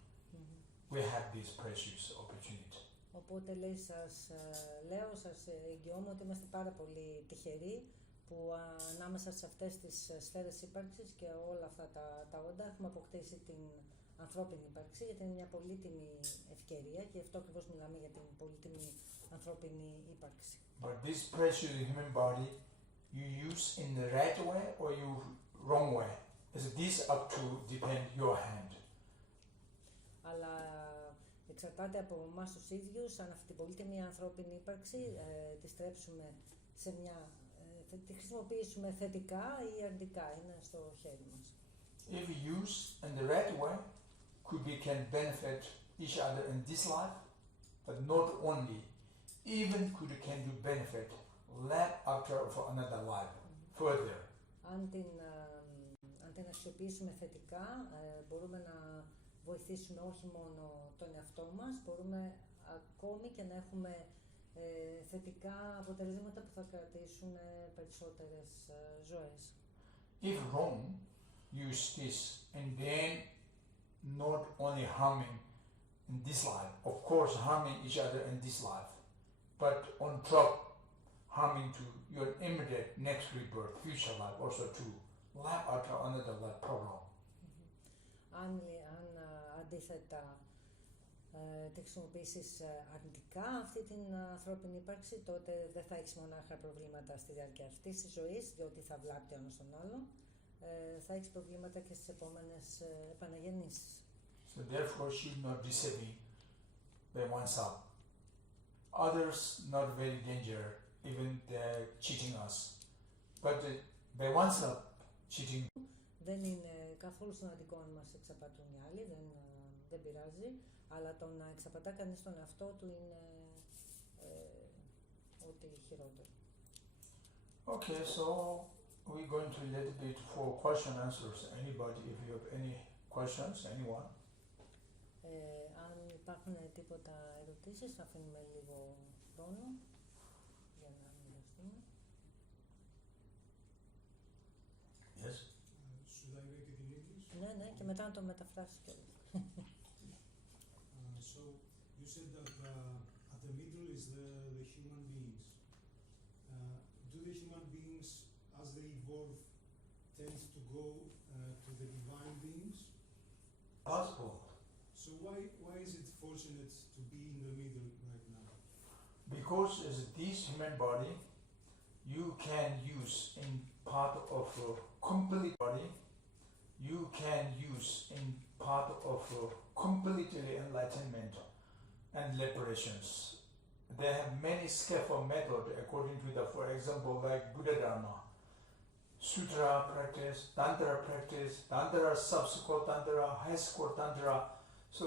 We have this precious opportunity. Οπότε λέει, σας εγγυώμαι ότι είμαστε πάρα πολύ τυχεροί που ανάμεσα σε αυτές τις σφαίρες ύπαρξης και όλα αυτά τα όντα έχουμε αποκτήσει την ανθρώπινη ύπαρξη, γιατί είναι μια πολύτιμη ευκαιρία και γι' αυτό ακριβώς μιλάμε για την πολύτιμη ανθρώπινη ύπαρξη. But this precious human body you use in the right way or you wrong way. Is this up to depend your hand. Αλλά εξαρτάται από εμάς τους ίδιους αν αυτή την πολύτιμη ανθρώπινη ύπαρξη τη στρέψουμε σε μια, τη χρησιμοποιήσουμε θετικά ή αρνητικά, είναι στο χέρι μας. If used in the right way, we can benefit each other in this life, but not only, even can do benefit life after for another life, further. Αν την αξιοποιήσουμε θετικά, μπορούμε να βοηθήσουμε όχι μόνο τον εαυτό μας, μπορούμε ακόμη και να έχουμε θετικά αποτελέσματα που θα κρατήσουν περισσότερες ζωές. If wrong, use this and then not only harming in this life, of course harming each other in this life, but on top harming to your immediate next rebirth, future life also too, life after another life problem. Αν αντίθετα τη χρησιμοποιήσεις αρνητικά αυτή την ανθρώπινη ύπαρξη, τότε δεν θα έχεις μονάχα προβλήματα στη διάρκεια αυτής της ζωής, διότι θα βλάπτει ο ένας τον άλλον, θα έχεις προβλήματα και στις επόμενες επαναγεννήσεις. So therefore should not deceiving by oneself. Others not very danger, even they're cheating us. But by oneself cheating. Δεν είναι καθόλου σημαντικό αν μας εξαπατούν οι άλλοι, δεν πειράζει, αλλά το να εξαπατά κανείς τον εαυτό του είναι ό,τι χειρότερο. Okay, so we're going to a little bit for question answers. Anybody, if you have any questions, anyone? Αν υπάρχουν τίποτα ερωτήσεις, θα αφήνουμε λίγο χρόνο για να μοιραστούμε. Yes. Should I make it in English? Ναι, και μετά να το μεταφράσεις κιόλας. So you said that at the middle is the human beings. Do the human beings, as they evolve, tend to go to the divine beings? Possible. So why is it fortunate to be in the middle right now? Because as this human body, you can use in part of a complete body, you can use in part of completely enlightenment and liberations. They have many scaffold methods according to the, for example, like Buddha Dharma, Sutra practice, Tantra practice, Tantra subsequent Tantra, high school Tantra. So,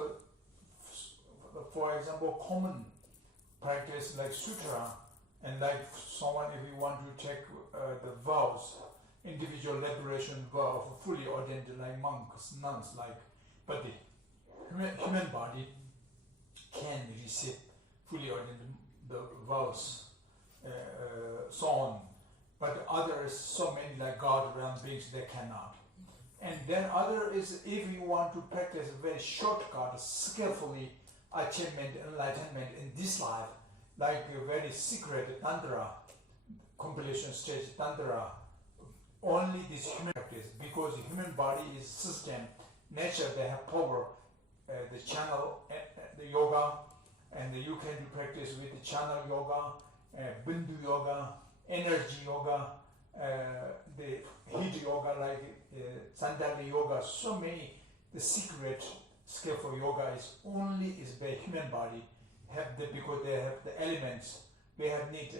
for example, common practice like Sutra, and like someone, if you want to take the vows, individual liberation vow for fully ordained like monks, nuns, like, but the human body can receive fully ordained the vows, so on. But others, so many like God realm beings, they cannot. And then other is if you want to practice a very shortcut, skillfully achievement, enlightenment in this life, like a very secret tantra, compilation stage tantra, only this human practice, because the human body is system, nature, they have power, the channel, the yoga, and you can do practice with the channel yoga, bindu yoga, energy yoga, the heat yoga, like Sandali yoga, so many, the secret skillful yoga is only is by human body, have the, because they have the elements, we have need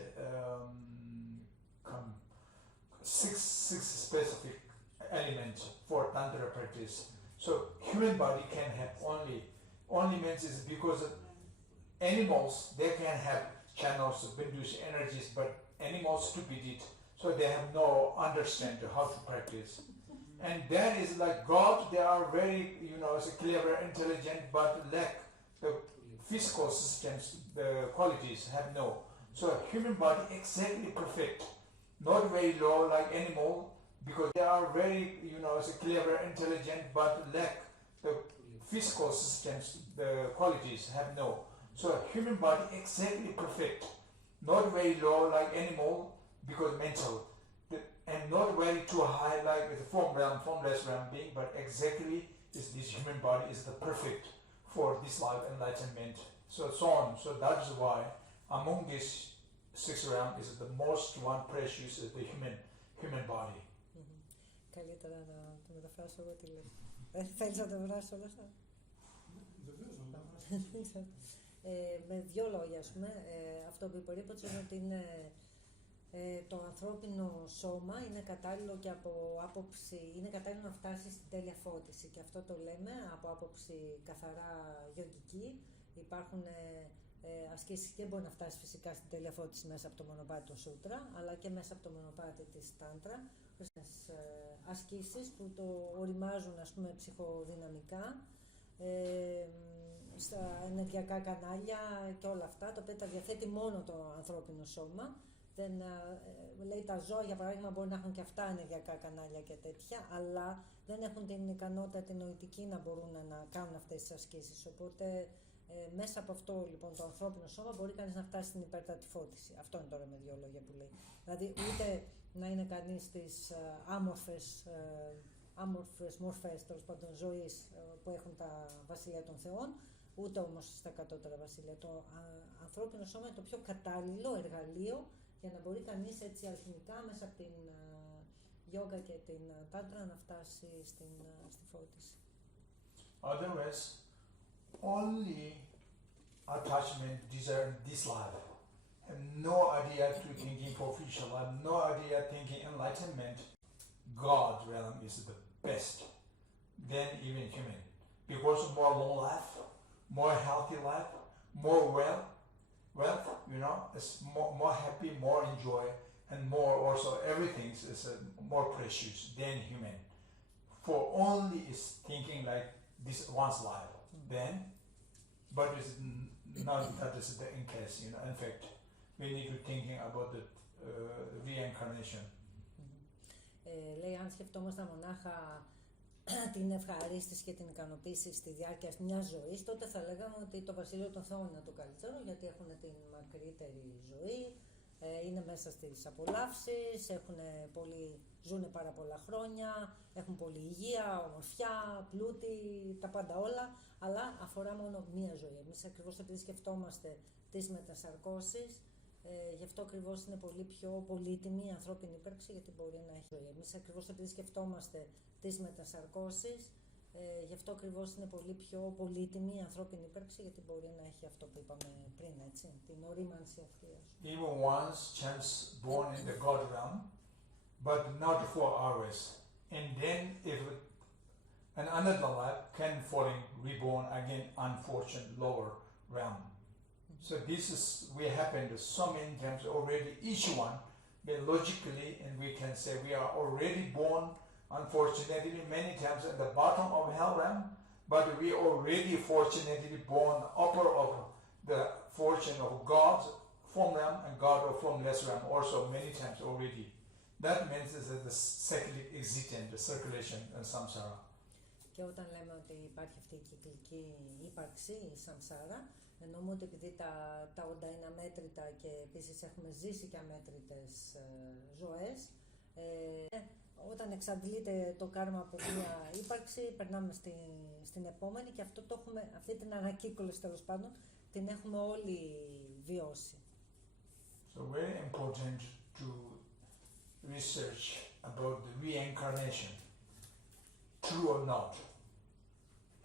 six specific elements for tantra practice. So human body can have only means is because animals, they can have channels, bindus, energies, but animals stupid it, so they have no understand how to practice. And that is like God, they are very, clever, intelligent, but lack the physical systems, the qualities have no. So human body exactly perfect, not very low like animal, because they are very, clever, intelligent, but lack the physical systems, the qualities have no. So human body exactly perfect, not very low like animal, because mental, and not very too high like the formless realm being, but exactly is this human body is the perfect for this life enlightenment. So on. So that is why among these 6 realms is the most one precious is the human body. Καλύτερα να το μεταφράσω εγώ τι λες. Θέλεις να το βράσω όλα αυτά? Με 2 λόγια, ας πούμε, αυτό που υπορρίπτωσε είναι ότι είναι το ανθρώπινο σώμα είναι κατάλληλο και από άποψη, είναι κατάλληλο να φτάσει στην τέλεια φώτιση και αυτό το λέμε από άποψη καθαρά γιογική. Υπάρχουν ασκήσεις και μπορεί να φτάσει φυσικά στην τέλεια φώτιση μέσα από το μονοπάτι του Σούτρα, αλλά και μέσα από το μονοπάτι της Τάντρα. Ασκήσεις που το οριμάζουν, ας πούμε, ψυχοδυναμικά, στα ενεργειακά κανάλια και όλα αυτά, τα οποία τα διαθέτει μόνο το ανθρώπινο σώμα. Δεν, λέει τα ζώα, για παράδειγμα, μπορεί να έχουν και αυτά ενεργειακά κανάλια και τέτοια, αλλά δεν έχουν την ικανότητα την νοητική να μπορούν να κάνουν αυτές τις ασκήσεις. Οπότε, μέσα από αυτό λοιπόν το ανθρώπινο σώμα μπορεί κανείς να φτάσει στην υπέρτατη φώτιση. Αυτό είναι τώρα με 2 λόγια που λέει. Δηλαδή, ούτε να είναι κανείς στις άμορφες μορφές τέλος πάντων ζωής που έχουν τα βασίλεια των θεών, ούτε όμως στα κατώτερα βασίλεια. Το ανθρώπινο σώμα είναι το πιο κατάλληλο εργαλείο για να μπορεί κανείς έτσι αλχημικά μέσα από την γιόγκα και την τάντρα να φτάσει στη φώτιση. Otherwise, only attachment, desire in this life, have no idea to thinking for future life, no idea thinking enlightenment, God realm is the best than even human. Because more long life, more healthy life, more wealth, you know, it's more happy, more enjoy, and more also everything is more precious than human. For only is thinking like this one's life, then, but it's not that is the in case, you know. In fact, we need to thinking about the reincarnation. Λέει, αν σκεφτόμασταν μονάχα την ευχαρίστηση και την ικανοποίηση στη διάρκεια μιας ζωής, τότε θα λέγαμε ότι το βασίλειο των θεών είναι το καλύτερο, γιατί έχουν την μακρύτερη ζωή, είναι μέσα στις απολαύσεις, ζουν πάρα πολλά χρόνια, έχουν πολλή υγεία, ομορφιά, πλούτη, τα πάντα όλα, αλλά αφορά μόνο μία ζωή. Εμείς ακριβώς επειδή σκεφτόμαστε τις μετασαρκώσεις, γι' αυτό ακριβώς είναι πολύ πιο πολύτιμη η ανθρώπινη ύπαρξη, γιατί μπορεί να έχει ζωή. Εμείς ακριβώς επειδή σκεφτόμαστε τις μετασαρκώσεις, γι' αυτό ακριβώς είναι πολύ πιο πολύτιμη η ανθρώπινη ύπαρξη, γιατί μπορεί να έχει αυτό που είπαμε πριν, έτσι, την ορίμανση αυτή. Even once chance born in the God realm, but not for hours. And then if an another life can falling reborn again unfortunate lower realm. So this is we happened so many times already. Each one, but logically, and we can say we are already born. Unfortunately, many times at the bottom of hell realm, but we already fortunately born upper of the fortune of God's form realm and God of formless realm also many times already. That means that the cyclic existence, the circulation and samsara. Και όταν λέμε ότι υπάρχει αυτή η κυκλική ύπαρξη, η samsara, εννοούμε ότι επειδή τα όντα είναι αμέτρητα και επίσης έχουμε ζήσει και αμέτρητες ζωές, όταν εξαντλείται το κάρμα από μια ύπαρξη, περνάμε στην επόμενη και αυτό το έχουμε, αυτή την ανακύκλωση τέλος πάντων, την έχουμε όλοι βιώσει. So very important to research about the reincarnation, true or not.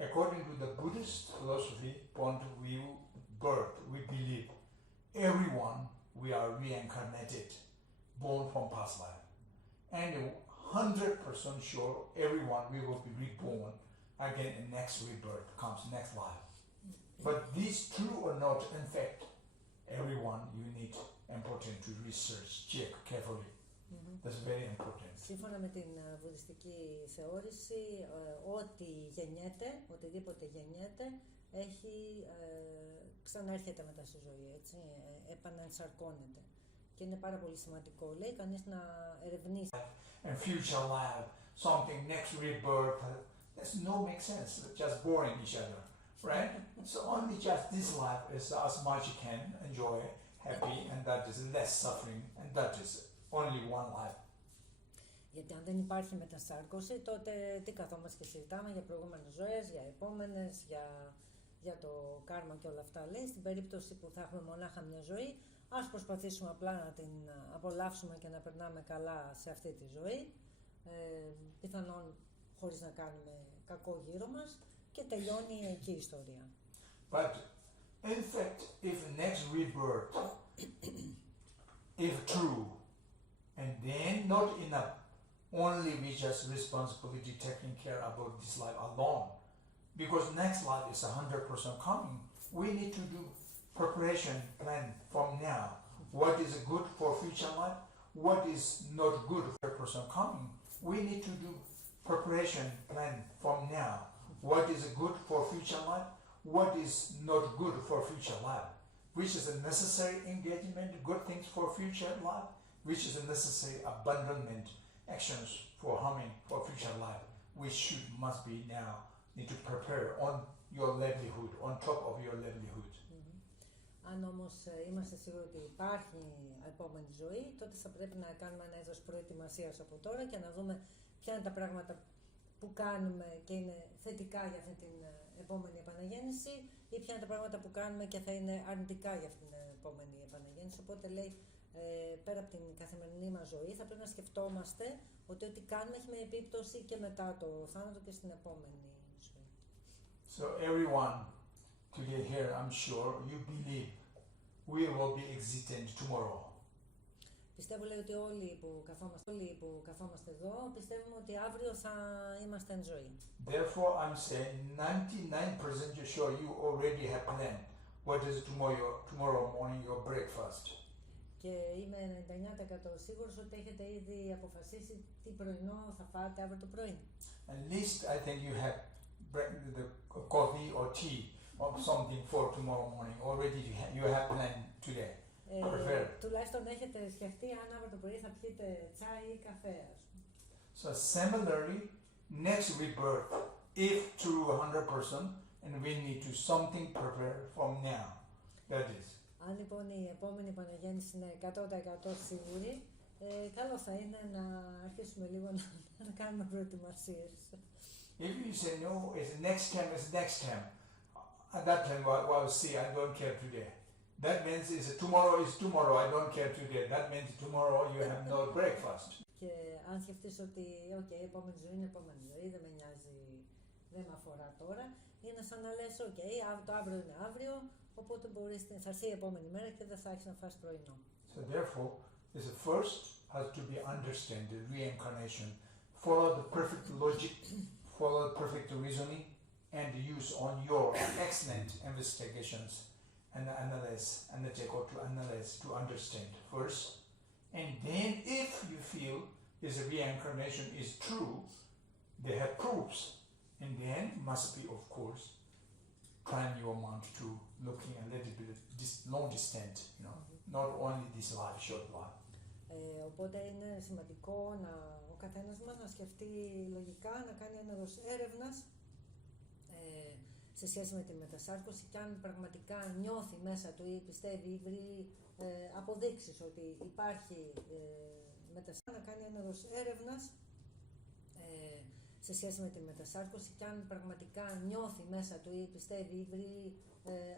According to the Buddhist philosophy point of view, birth, we believe everyone we are reincarnated, born from past life. And 100% sure everyone we will be reborn again in next rebirth comes next life. But this true or not, in fact, everyone you need important to research, check carefully. That's very important. Σύμφωνα με την βουδιστική θεώρηση, ό,τι γεννιέται, οτιδήποτε γεννιέται, ξανάρχεται μετά στη ζωή, έτσι, επανενσαρκώνεται. Και είναι πάρα πολύ σημαντικό, λέει, κανείς να ερευνήσει. And future life, something next rebirth, that's no make sense, just boring each other, right? So only just this life is as much you can enjoy, happy, and that is less suffering, and that is only one life. Γιατί αν δεν υπάρχει μετασάρκωση, τότε τι καθόμαστε και συζητάμε για προηγούμενες ζωές, για επόμενες, για το κάρμα και όλα αυτά. Λέει, στην περίπτωση που θα έχουμε μονάχα μια ζωή, ας προσπαθήσουμε απλά να την απολαύσουμε και να περνάμε καλά σε αυτή τη ζωή, πιθανόν χωρίς να κάνουμε κακό γύρω μας, και τελειώνει εκεί η ιστορία. But in fact, if next rebirth, if true, and then not enough, only we just responsibility taking care about this life alone, because next life is 100% coming. We need to do preparation plan from now. What is good for future life? What is not good for 100% coming? We need to do preparation plan from now. What is good for future life? What is not good for future life? Which is a necessary engagement, good things for future life, which is a necessary abandonment, actions for harming for future life, which must be now, need to prepare on your livelihood, on top of your livelihood. Αν όμως είμαστε σίγουροι ότι υπάρχει επόμενη ζωή, τότε θα πρέπει να κάνουμε ένα είδος προετοιμασίας από τώρα και να δούμε ποια είναι τα πράγματα που κάνουμε και είναι θετικά για αυτή την επόμενη επαναγέννηση ή ποια είναι τα πράγματα που κάνουμε και θα είναι αρνητικά για αυτή την επόμενη επαναγέννηση. Οπότε λέει, πέρα από την καθημερινή μας ζωή, θα πρέπει να σκεφτόμαστε ότι ό,τι κάνουμε έχει με επίπτωση και μετά το θάνατο και στην επόμενη ζωή. So everyone today here, I'm sure you believe we will be existent tomorrow. Πιστεύω, λέει, ότι όλοι που καθόμαστε εδώ πιστεύουμε ότι αύριο θα είμαστε εν ζωή. Therefore, I'm saying 99% sure you already have planned what is tomorrow morning your breakfast. Και είμαι 99% σίγουρος ότι έχετε ήδη αποφασίσει τι πρωινό θα φάτε αύριο το πρωί. At least I think you have the coffee or tea or something for tomorrow morning. Already you have planned today. Τουλάχιστον έχετε σκεφτεί αν αύριο το πρωί θα πιείτε τσάι ή καφέ. So similarly, next rebirth, if true 100%, and we need to something prepare from now. That is. Αν λοιπόν η επόμενη επαναγέννηση είναι 100% σίγουρη, καλό θα είναι να αρχίσουμε λίγο να κάνουμε προετοιμασίες. If you say no, it's next time, at that time I'll see, I don't care today. That means tomorrow is tomorrow, I don't care today. That means tomorrow you have no breakfast. Και αν σκεφτείς ότι, η επόμενη ζωή είναι επόμενη ζωή, δεν με νοιάζει, δεν με αφορά τώρα, είναι σαν να λες, το αύριο είναι αύριο, οπότε θα έρθει η επόμενη μέρα και δεν θα έχεις να φας πρωινό. So therefore, this first has to be understand the reincarnation, follow the perfect logic, follow the perfect reasoning, and use on your excellent investigations and analyze to understand first. And then if you feel this reincarnation is true, they have proofs, and then must be, of course, plan your mind to looking a little bit long distance, not only this life, short life. Οπότε είναι σημαντικό ο καθένας μας να σκεφτεί λογικά, να κάνει ένα είδος έρευνας σε σχέση με τη μετασάρκωση και αν πραγματικά νιώθει μέσα του ή πιστεύει ή βρει αποδείξεις ότι υπάρχει μετασάρκωση, να κάνει ένα είδος έρευνας σε σχέση με τη μετασάρκωση και αν πραγματικά νιώθει μέσα του ή πιστεύει ή βρει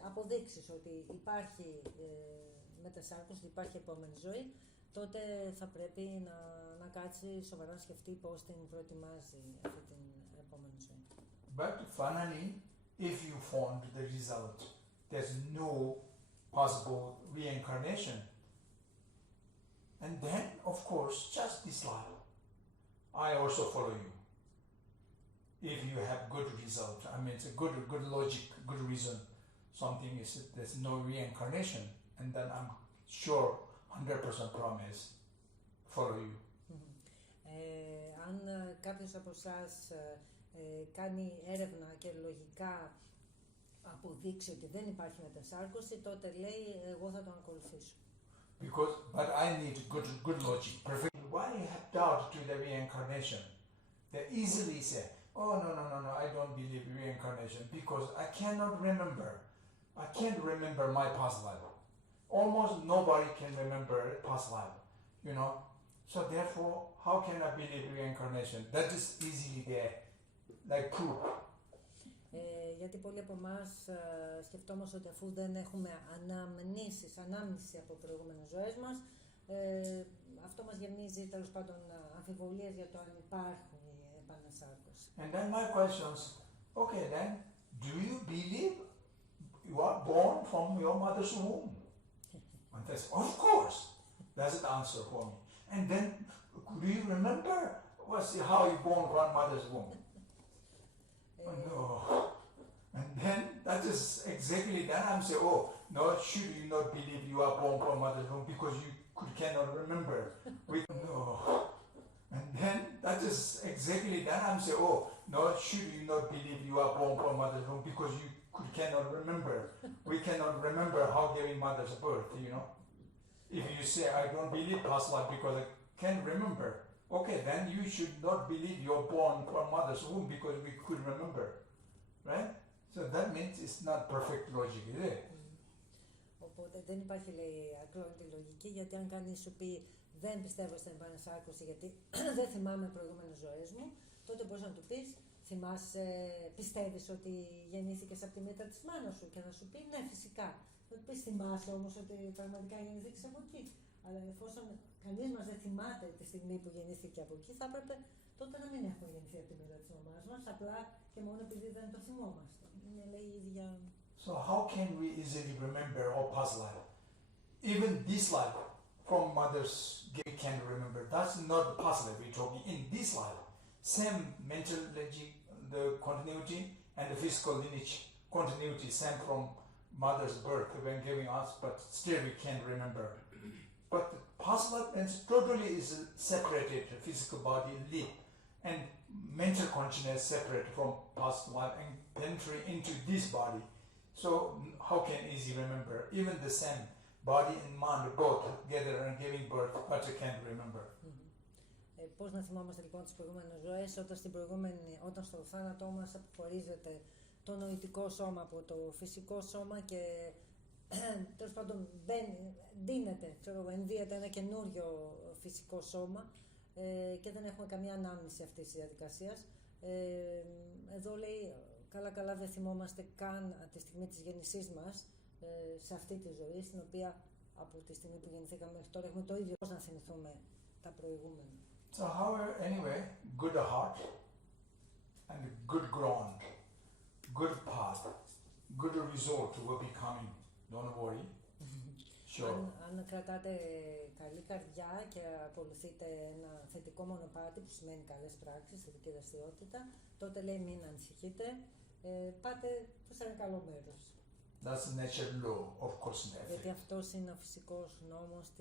αποδείξεις ότι υπάρχει μετασάρκωση, ότι υπάρχει επόμενη ζωή, τότε θα πρέπει να κάτσει σοβαρά να σκεφτεί πώς την προετοιμάζει αυτή την επόμενη ζωή. But finally, if you found the result, there's no possible reincarnation, and then, of course, just this life, I also follow you. If you have good result, it's a good logic, good reason, something is there's no reincarnation, and then I'm sure 100% promise follow you. Αν κάποιος από εσάς κάνει έρευνα και λογικά αποδείξει ότι δεν υπάρχει μετασάρκωση, τότε λέει εγώ θα τον ακολουθήσω. But I need good logic, perfect. Why you have doubt to the reincarnation? They easily say, oh no, I don't believe reincarnation because I cannot remember. I can't remember my past life. Almost nobody can remember past life, So therefore, how can I believe reincarnation? That is easily there, like proof. Γιατί πολλοί από εμάς σκεφτόμαστε ότι αφού δεν έχουμε ανάμνηση από προηγούμενες ζωές μας, αυτό μας γεμίζει τέλος πάντων αμφιβολίες για το αν υπάρχουν οι επανασάρκωση. And then my questions, okay then, do you believe you are born from your mother's womb? And they say, of course. That's the answer for me. And then, do you remember how you born from mother's womb? Oh, no. And then that is exactly that I'm saying, oh, no, should you not believe you are born from mother's womb because you cannot remember? No. And then that is exactly that I'm saying, oh, no, should you not believe you are born from mother's womb because you cannot remember? We cannot remember how giving mother's birth, you know. If you say, I don't believe past life because I can't remember, okay, then you should not believe you're born from mother's womb because we could remember, right? So that means it's not perfect logic, is it? Οπότε δεν υπάρχει, λέει, ακλόνητη λογική, γιατί αν κανείς σου πει δεν πιστεύω στην επανασάρκωση γιατί δεν θυμάμαι προηγούμενες ζωές μου, τότε μπορείς να του πεις, πιστεύεις ότι γεννήθηκες από τη μήτρα της μάνας σου και θα σου πει ναι, φυσικά. Θα του πεις, θυμάσαι όμως ότι πραγματικά γεννήθηκες από εκεί. Αλλά εφόσον κανείς μας δεν θυμάται τη στιγμή που γεννήθηκε από εκεί, θα έπρεπε τότε να μην έχουμε γεννηθεί από τη μήτρα της μαμάς μας, απλά και μόνο επειδή δεν το θυμόμαστε. Είναι, λέει, η ίδια. So how can we easily remember our past life? Even this life from mother's we can remember. That's not the past life we're talking. In this life, same mental logic, the continuity and the physical lineage continuity, same from mother's birth when giving us, but still we can't remember. But the past life means totally is separated, the physical body, live, and mental consciousness separate from past life and penetrate into this body. So how can easy remember? Even the same body and mind both together and giving birth, but you can't remember. Πώς να θυμάμαστε λοιπόν τις προηγούμενες ζωές όταν στο θάνατό μας αποχωρίζεται το νοητικό σώμα από το φυσικό σώμα και τέλος πάντων ενδύεται ένα καινούριο φυσικό σώμα και δεν έχουμε καμία ανάμνηση αυτής της διαδικασίας. Εδώ λέει καλά δεν θυμόμαστε καν τη στιγμή της γέννησής μας σε αυτή τη ζωή, στην οποία από τη στιγμή που γεννηθήκαμε μέχρι τώρα έχουμε το ίδιο πώς να θυμηθούμε τα προηγούμενα. So however, anyway, good heart and good ground, good path, good result will be coming. Don't worry. Sure. Αν κρατάτε καλή καρδιά και ακολουθείτε ένα θετικό μονοπάτι που σημαίνει καλές πράξεις, θετική δραστηριότητα, τότε λέει μην ανησυχείτε, πάτε προς ένα καλό μέρος. That's the natural law of causality. Γιατί αυτός είναι ο φυσικός νόμος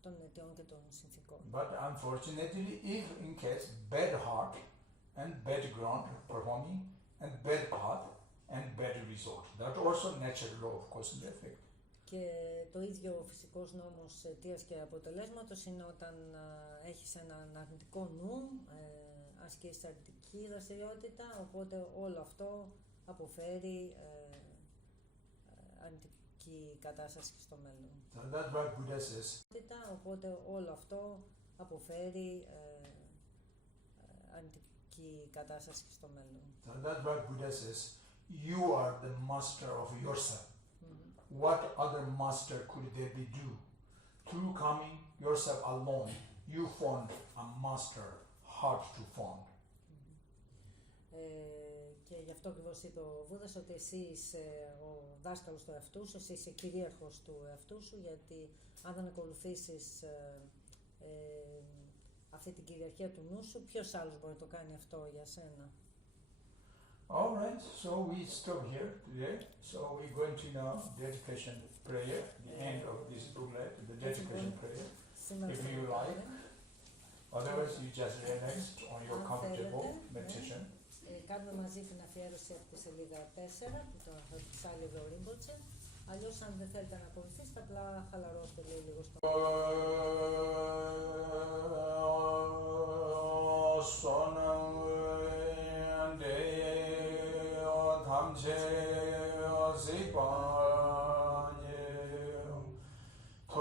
των αιτιών και των συνθήκων. But unfortunately, if in case bad heart and bad ground performing and bad path and bad result, that also natural law of cause and effect. Και το ίδιο φυσικός νόμος αιτίας και αποτελέσματος είναι όταν έχεις έναν αρνητικό νου, ασκείς αρνητική δραστηριότητα, οπότε όλο αυτό αποφέρει αρνητική κατάσταση στο μέλλον. So that's what Buddha says. Οπότε όλο αυτό αποφέρει αρνητική κατάσταση στο μέλλον. So that's what Buddha says. You are the master of yourself. What other master could there be do? Through coming yourself alone, you found a master hard to find. Και γι' αυτό ακριβώς είπε ο Βούδας ότι εσύ είσαι ο δάσκαλος του εαυτού σου, εσύ είσαι κυρίαρχος του εαυτού σου, γιατί αν δεν ακολουθήσεις αυτή την κυριαρχία του νου σου, ποιος άλλος μπορεί να το κάνει αυτό για σένα. All right, so we stop here today. So we're going to now dedication prayer, the end of this booklet, the dedication prayer, if you like. Otherwise, you just relax on your comfortable meditation. Κάνουμε μαζί την αφιέρωση από τη σελίδα 4 που το εξάλλει ο Ρίμποτσε. Αλλιώς αν δεν θέλετε να ακολουθήσετε, απλά χαλαρώστε λίγο στο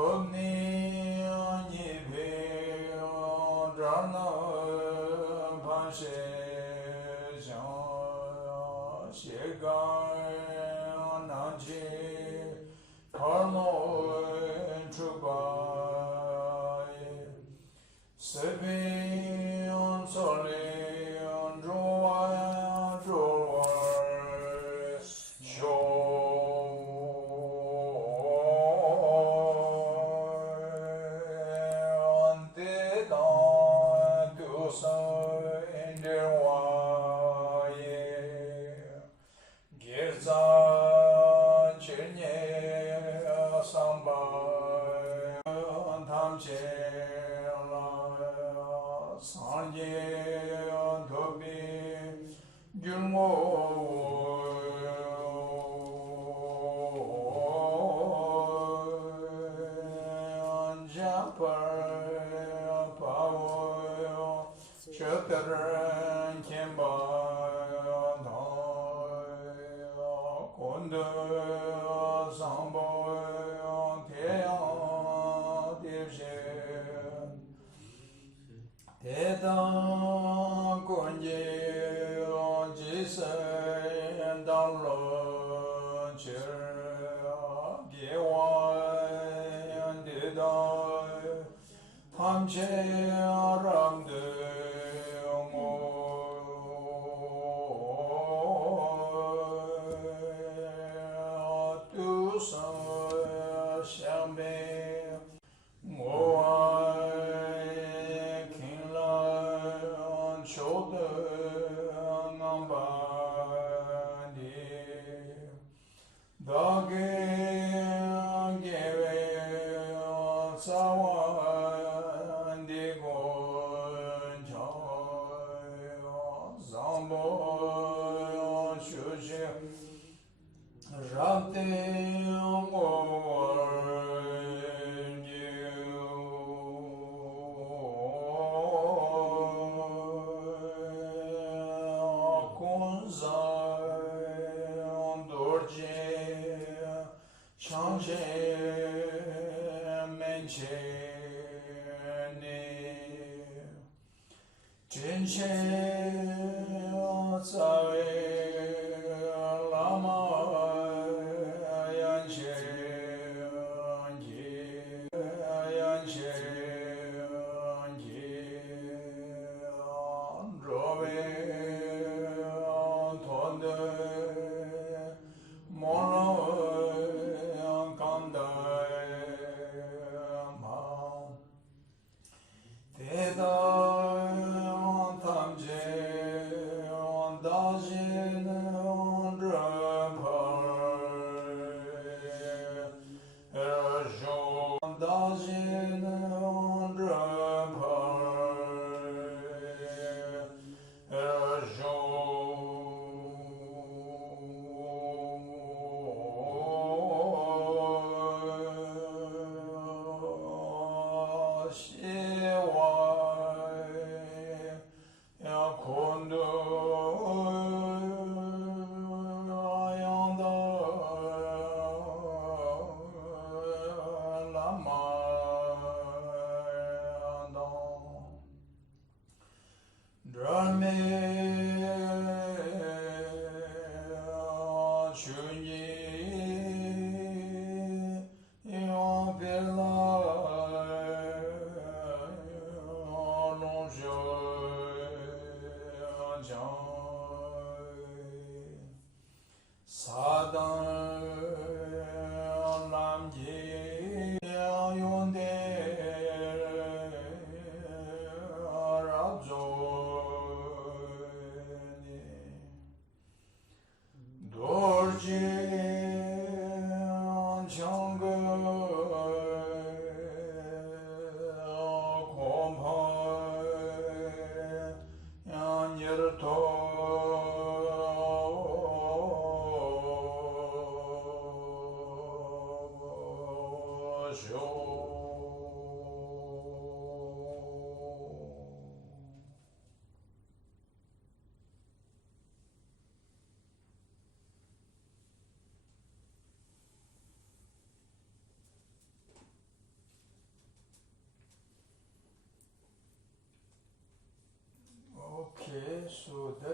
Om Tam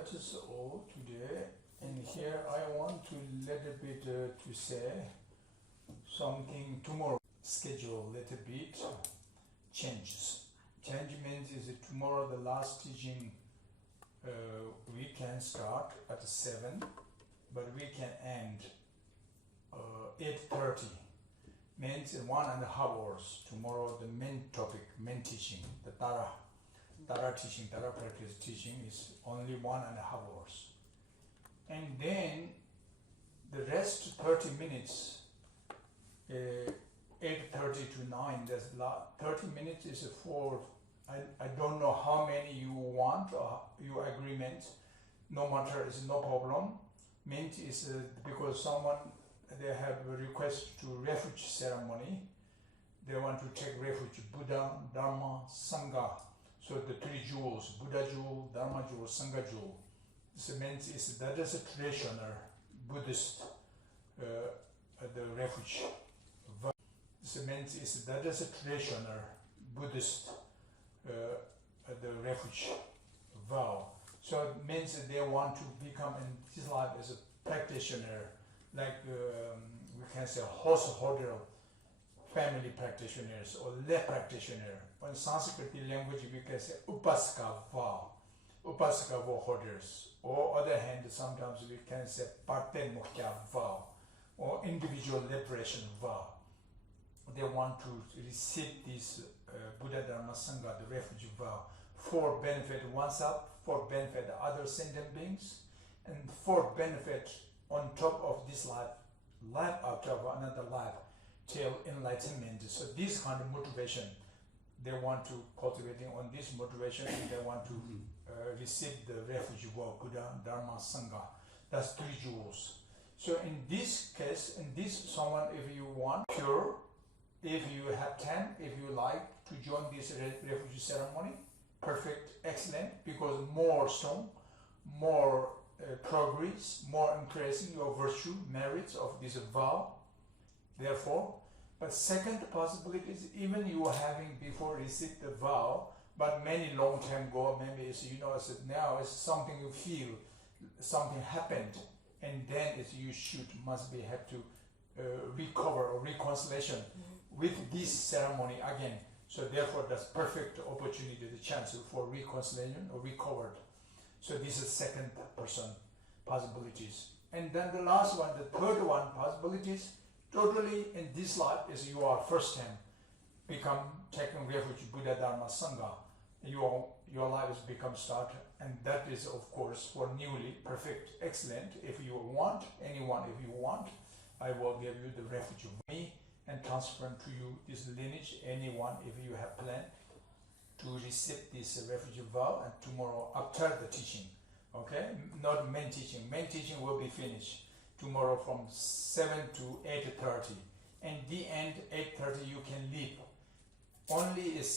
that is all today. And here I want to little bit to say something tomorrow. Schedule little bit changes. Change means is tomorrow the last teaching we can start at 7, but we can end 8:30. Means 1.5 hours. Tomorrow the main topic, main teaching, the Tara teaching, Tara practice teaching is only 1.5 hours. And then the rest 30 minutes, 8:30 to 9, there's 30 minutes is for, I don't know how many you want or your agreement, no matter, it's no problem. Means is because someone, they have a request to refuge ceremony. They want to take refuge, Buddha, Dharma, Sangha. So the 3 jewels, Buddha jewel, Dharma jewel, Sangha jewel. This means is that is a traditional Buddhist, the refuge. This means is that is a traditional Buddhist, the refuge vow. So it means that they want to become in this life as a practitioner, like we can say house holder, family practitioners or lay practitioner. In Sanskrit language we can say upasaka vow holders. Or other hand, sometimes we can say parte mukhya vow or individual liberation vow. They want to receive this Buddha Dharma Sangha, the refuge vow, for benefit oneself, for benefit other sentient beings, and for benefit on top of this life after another life, till enlightenment. So this kind of motivation, they want to cultivating on this motivation, and they want to receive the refuge vow, Buddha Dharma Sangha. That's 3 jewels. So in this case, in this someone, if you want pure, if you have time, if you like to join this refuge ceremony, perfect, excellent, because more stone, more progress, more increasing your virtue, merits of this vow. Therefore, but second possibility is even you are having before received the vow, but many long time ago, maybe it's, it's now it's something you feel, something happened, and then it's have to recover or reconciliation with this ceremony again. So therefore, that's perfect opportunity, the chance for reconciliation or recovered. So this is second person possibilities. And then the last one, the third one, possibilities, totally in this life is you are first time become taking refuge Buddha Dharma Sangha. Your life has become started, and that is of course for newly perfect, excellent. If you want, anyone if you want, I will give you the refuge of me and transfer to you this lineage, anyone if you have planned to receive this refuge vow, and tomorrow after the teaching, okay, not main teaching will be finished tomorrow from 7 to 8:30, and the end 8:30 you can leave. Only is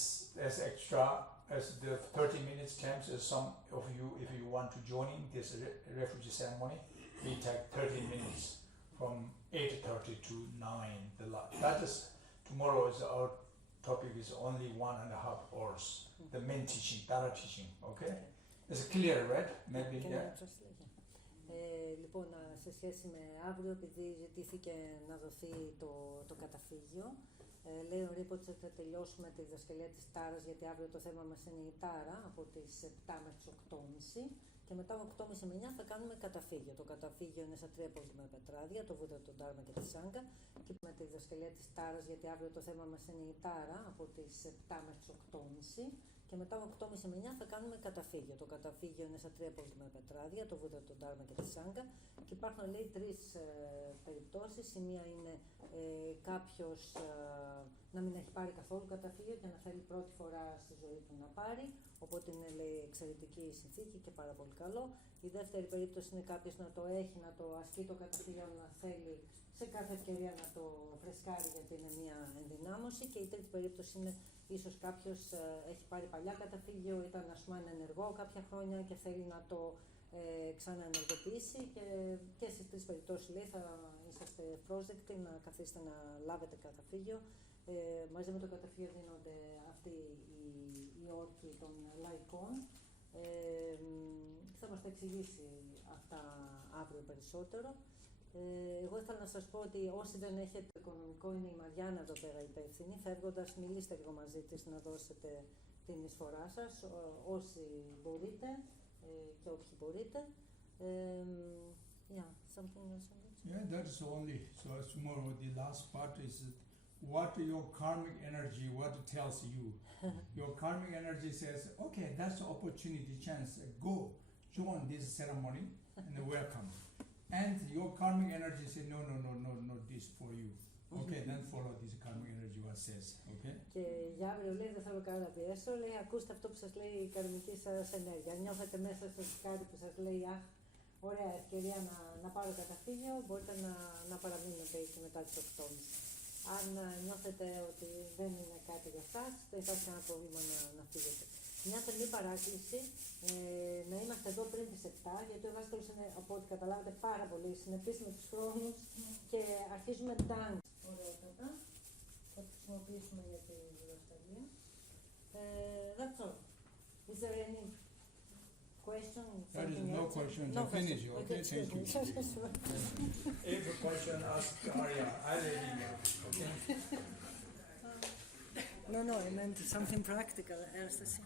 as extra as the 30 minutes times as some of you, if you want to join in this refugee ceremony, we take 30 minutes from 8:30 to 9. That is tomorrow is our topic is only 1.5 hours. The main teaching, Tara teaching, okay? It's clear, right? Maybe, yeah. Λοιπόν, σε σχέση με αύριο, επειδή ζητήθηκε να δοθεί το καταφύγιο, λέει ο Ρίμποτσε ότι θα τελειώσουμε τη διδασκαλία της Τάρας, γιατί αύριο το θέμα μας είναι η Τάρα, από τις 7 μέχρι τις 8.30, και μετά από 8.30 με 9 θα κάνουμε καταφύγιο. Το καταφύγιο είναι στα 3 απόλυτα πετράδια, το Βουδα, τον Ντάρμα και τη Σάγκα, και με τη διδασκαλία της Τάρας, γιατί αύριο το θέμα μας είναι η Τάρα, από τις 7 μέχρι τις 8.30, και μετά από 8.30 με 9 θα κάνουμε καταφύγιο. Το καταφύγιο είναι στα 3 απόλυτα πετράδια, το Βουδα, τον Ντάρμα και τη Σάγκα, και υπάρχουν, λέει, 3 περιπτώσεις. Η μία είναι κάποιος να μην έχει πάρει καθόλου καταφύγιο και να θέλει πρώτη φορά στη ζωή του να πάρει, οπότε είναι, λέει, εξαιρετική η συνθήκη και πάρα πολύ καλό. Η δεύτερη περίπτωση είναι κάποιος να το έχει, να το ασκεί το καταφύγιο, να θέλει σε κάθε ευκαιρία να το φρεσκάρει, γιατί είναι μια ενδυνάμωση. Και η τρίτη περίπτωση είναι ίσως κάποιος έχει πάρει παλιά καταφύγιο, ήταν, ας πούμε, ενεργό κάποια χρόνια και θέλει να το ξαναενεργοποιήσει, και στις 3 περιπτώσεις, λέει, θα είσαστε πρόσδεκτοι να καθίσετε να λάβετε καταφύγιο. Μαζί με το καταφύγιο δίνονται αυτοί οι όρκοι των λαϊκών, Θα μας τα εξηγήσει αυτά αύριο περισσότερο. Εγώ ήθελα να σας πω ότι όσοι δεν έχετε οικονομικό, είναι η Μαριάννα εδώ πέρα υπεύθυνη. Φεύγοντας, μιλήστε λίγο μαζί της να δώσετε την εισφορά σας, όσοι μπορείτε και όποιοι μπορείτε. Yeah, something else on this? Yeah, that's only. So tomorrow the last part is what your karmic energy, what it tells you. Your karmic energy says, okay, that's the opportunity, chance, go, join this ceremony and welcome. And your karmic energy says, no, not this for you. Okay, then follow this karmic energy what says, okay? Και για αύριο λέει, δεν θέλω κανένα να πιέσω, λέει, ακούστε αυτό που σας λέει η καρμική σας ενέργεια. Αν νιώθετε μέσα σας κάτι που σας λέει, αχ, ωραία ευκαιρία να πάρω καταφύγιο, μπορείτε να παραμείνετε εκεί μετά τις 8.30. Αν νιώθετε ότι δεν είναι κάτι για εσάς, δεν υπάρχει κανένα πρόβλημα να φύγετε. Μια θερμή παράκληση, να είμαστε εδώ πριν τις 7, γιατί ο δάσκαλος είναι, από ό,τι καταλάβετε, πάρα πολύ συνεπής με τους χρόνους και αρχίζουμε dance. Ωραιότατα. Θα το χρησιμοποιήσουμε για τη διδασκαλία. That's all. Is there any question? There is no question to finish, okay? Thank you. If a question, ask Ariadni, okay? No, I meant something practical, Anastasia.